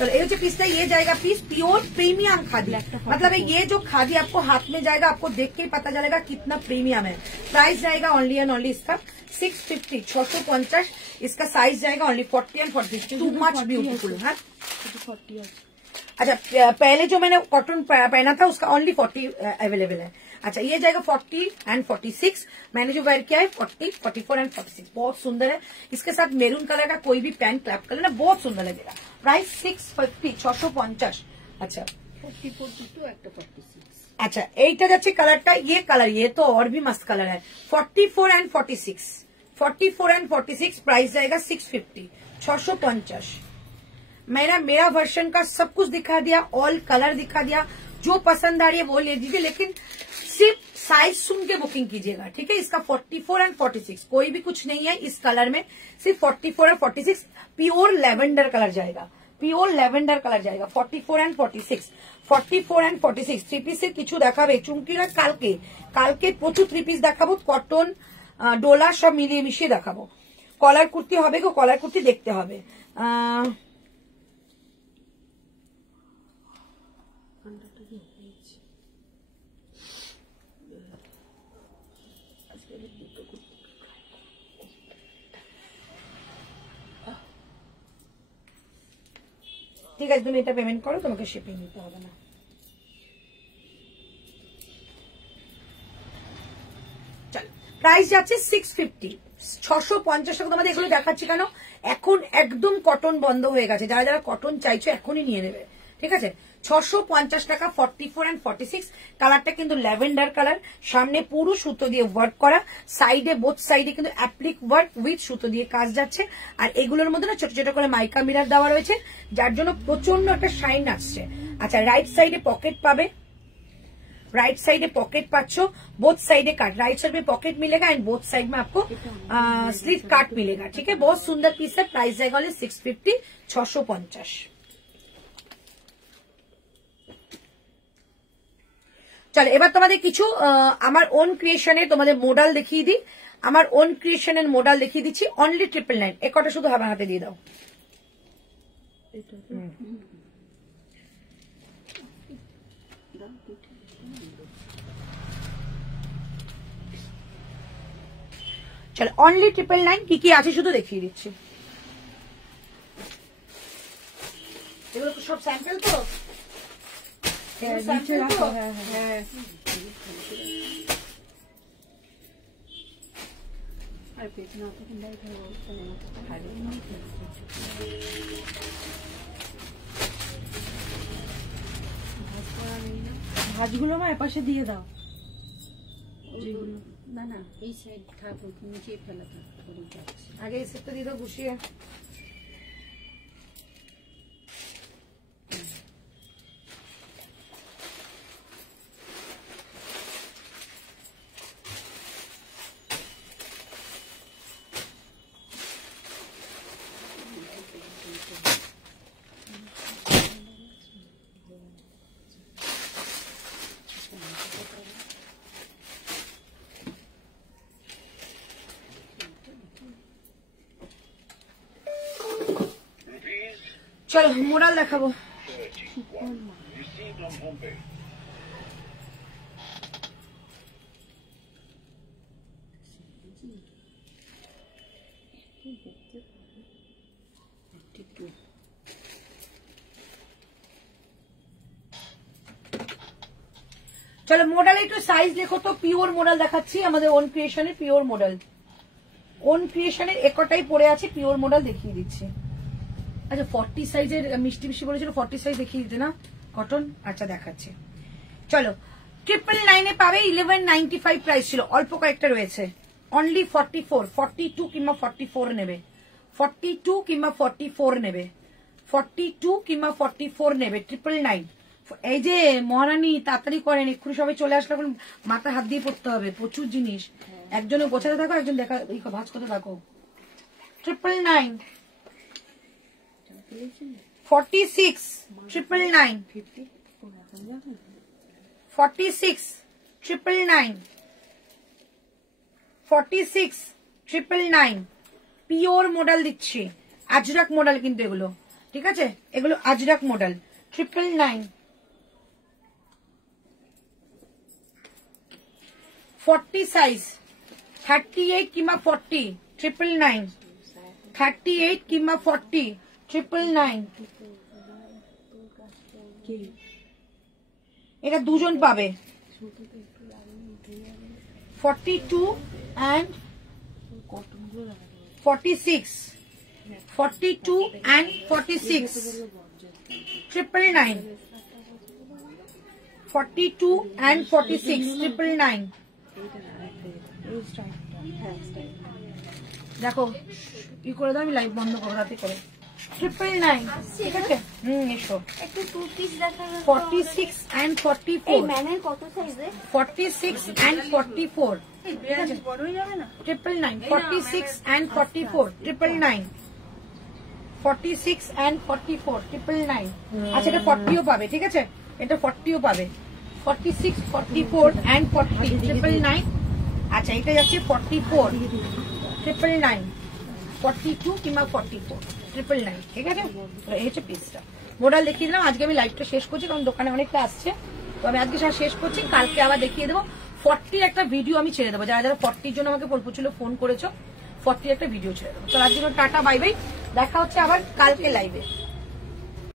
चलो ये पीसता, ये जाएगा पीस प्योर प्रीमियम खादी, मतलब ये जो खादी आपको हाथ में जाएगा, आपको देख के ही पता चलेगा कितना प्रीमियम है। प्राइस जाएगा ओनली एंड ओनली इसका 650, 650। इसका साइज जाएगा only 40 and 46, too much beautiful है। अच्छा, पहले जो मैंने कॉटन पहना था उसका ओनली 40 अवेलेबल है। अच्छा, ये जाएगा 40 and 46। मैंने जो वेयर किया है 40, 44 and 46, बहुत सुंदर है। इसके साथ मेरून कलर का कोई भी पैंट क्लैप कलर ना, बहुत सुंदर लगेगा। प्राइस 650, 650। अच्छा 44 একটা 46। अच्छा, এইটা যাচ্ছে কালারটা, ये कलर, ये तो और भी मस्त कलर है। 44 and 46, 44 and 46 प्राइस जाएगा 650, 650। मेरा वर्जन का सब कुछ दिखा दिया, ऑल कलर दिखा दिया, जो पसंद आ रही है वो ले लीजिए, लेकिन सिर्फ साइज सुन के बुकिंग कीजिएगा, ठीक है? इसका 44 and 46 कोई भी कुछ नहीं है इस कलर में, सिर्फ 44 और 46 प्योर लेवेंडर कलर जाएगा, प्योर लेवेंडर कलर जाएगा। 44 and 46, 44 and 46 থ্রি পিসের কিছু দেখাবে চুমকিরা, কালকে প্রচুর থ্রি পিস দেখাবো, কটন ডোলা সব মিলিয়ে মিশিয়ে দেখাবো। কলার কুর্তি হবে গো, কলার কুর্তি দেখতে হবে। ঠিক আছে, তুমি এটা পেমেন্ট করো, তোমাকে শিপিং দিতে হবে না। চল, প্রাইস যাচ্ছে 650, 650 টাকা। তোমাদের এগুলো দেখাচ্ছি কেন, এখন একদম কটন বন্ধ হয়ে গেছে, যারা যারা কটন চাইছো এখনই নিয়ে নেবে, ঠিক আছে? 650 টাকা 44 and 46। কালারটা কিন্তু ল্যাভেন্ডার কালার, সামনে পুরো সুতো দিয়ে ওয়ার্ক করা, সাইডে বোথ সাইডে কিন্তু অ্যাপ্লিক ওয়ার্ক উইথ সুতো দিয়ে কাজ যাচ্ছে। আর এগুলোর মধ্যে না ছোট ছোট করে মাইকা মিরার দেওয়া রয়েছে, যার জন্য প্রচন্ড একটা শাইন আসছে। আচ্ছা, রাইট সাইডে পকেট পাবে, राइट साइड में पॉकेट पाच्छो, बोथ साइड काट, राइट साइड में पॉकेट मिलेगा एंड बोथ साइड में आपको स्लीव काट मिलेगा, ठीक है? बहुत सुंदर पीस है। प्राइस जाएगा 650, 650। চলো এবার তোমাদের কিছু আমার ওন ক্রিয়েশনের তোমাদের মডেল দেখিয়ে দিই। আমার ওন ক্রিয়েশনের মডেল দেখিয়ে দিচ্ছি, অনলি 999। এ কটা শুধু আমার হাতে দিয়ে দাও। চলো অনলি 999 কি কি আছে শুধু দেখিয়ে দিচ্ছি। এগুলো তো সব স্যাম্পল তো, নিচে রাখো। হ্যাঁ হ্যাঁ, আর পেছনে আপনাকে লাইট হবে, ভাঁজগুলো আমার এপাশে দিয়ে দাও। না না, এই সাইড থাকুক, নিচে ফেলা থাক, আগে এই সেটটা দিয়ে দাও গুছিয়ে। চলো মোরাল দেখাবো। চলো মডেল একটু সাইজ দেখো তো। পিওর মডেল দেখাচ্ছি, আমাদের ওন ক্রিয়েশনের পিওর মডেল। ওন ক্রিয়েশনের একটাই পরে আছে, পিওর মডেল দেখিয়ে দিচ্ছি। আচ্ছা 40 সাইজের মিষ্টি মিষ্টি বলেছিল, 40 সাইজ দেখিয়ে দিতে না কটন। আচ্ছা দেখাচ্ছি। চলো 999 পাবে। 1195 প্রাইস ছিল, অল্প কয়েকটা রয়েছে। অনলি 44, 42 কিংবা 44 নেবে, 42 কিংবা 44 নেবে, 42 কিংবা 44 নেবে। 999। এই যে মহারানী তাড়াতাড়ি করেন, এক্ষুনি সবাই চলে আসলে এখন মাথা হাত দিয়ে পড়তে হবে, প্রচুর জিনিস। একজনে গোছাতে থাকো, একজন দেখা ভাজ করতে থাকো। 999, 46, 999, 46, 999, 46, 999। পিওর মডেল দিচ্ছি, আজরাক মডেল কিন্তু এগুলো, ঠিক আছে? এগুলো আজরাক মডেল। 999, 40 সাইজ, 38 কিংবা 40, 999, 38 কিংবা 40, 999। এটা দুজন পাবে। 42 and 46, 42 and 46, 999, 42 and 46, 999। দেখো কি করে দাও, আমি লাইভ বন্ধ করো রাতে করে। 999, ঠিক আছে? এসো একটু টু পিস দেখানো। 46 and 44, এই ম্যানের কত সাইজে? 46 and 44, বড়ই যাবে না? 999, 46 and 44, 999, 46 and 44, 999। আচ্ছা এটা 40ও পাবে, ঠিক আছে? এটা 40ও পাবে। 46, 44 and 40, 999। আচ্ছা এটা যাচ্ছে 44, 999, 42 কিংবা 44, 999, ঠিক আছে? এই হচ্ছে পিসটা। মডেল দেখিয়ে দিলাম। আজকে আমি লাইভটা শেষ করছি, কারণ দোকানে অনেকটা আসছে, তো আমি আজকে শেষ করছি। কালকে আবার দেখিয়ে দেবো। 40 একটা ভিডিও আমি ছেড়ে দেবো, যারা যারা 40 জন্য আমাকে প্রচুর ফোন করেছো, 40 একটা ভিডিও ছেড়ে দেবো। তো আজকে টাটা, বাই বাই, দেখা হচ্ছে আবার কালকে লাইভে।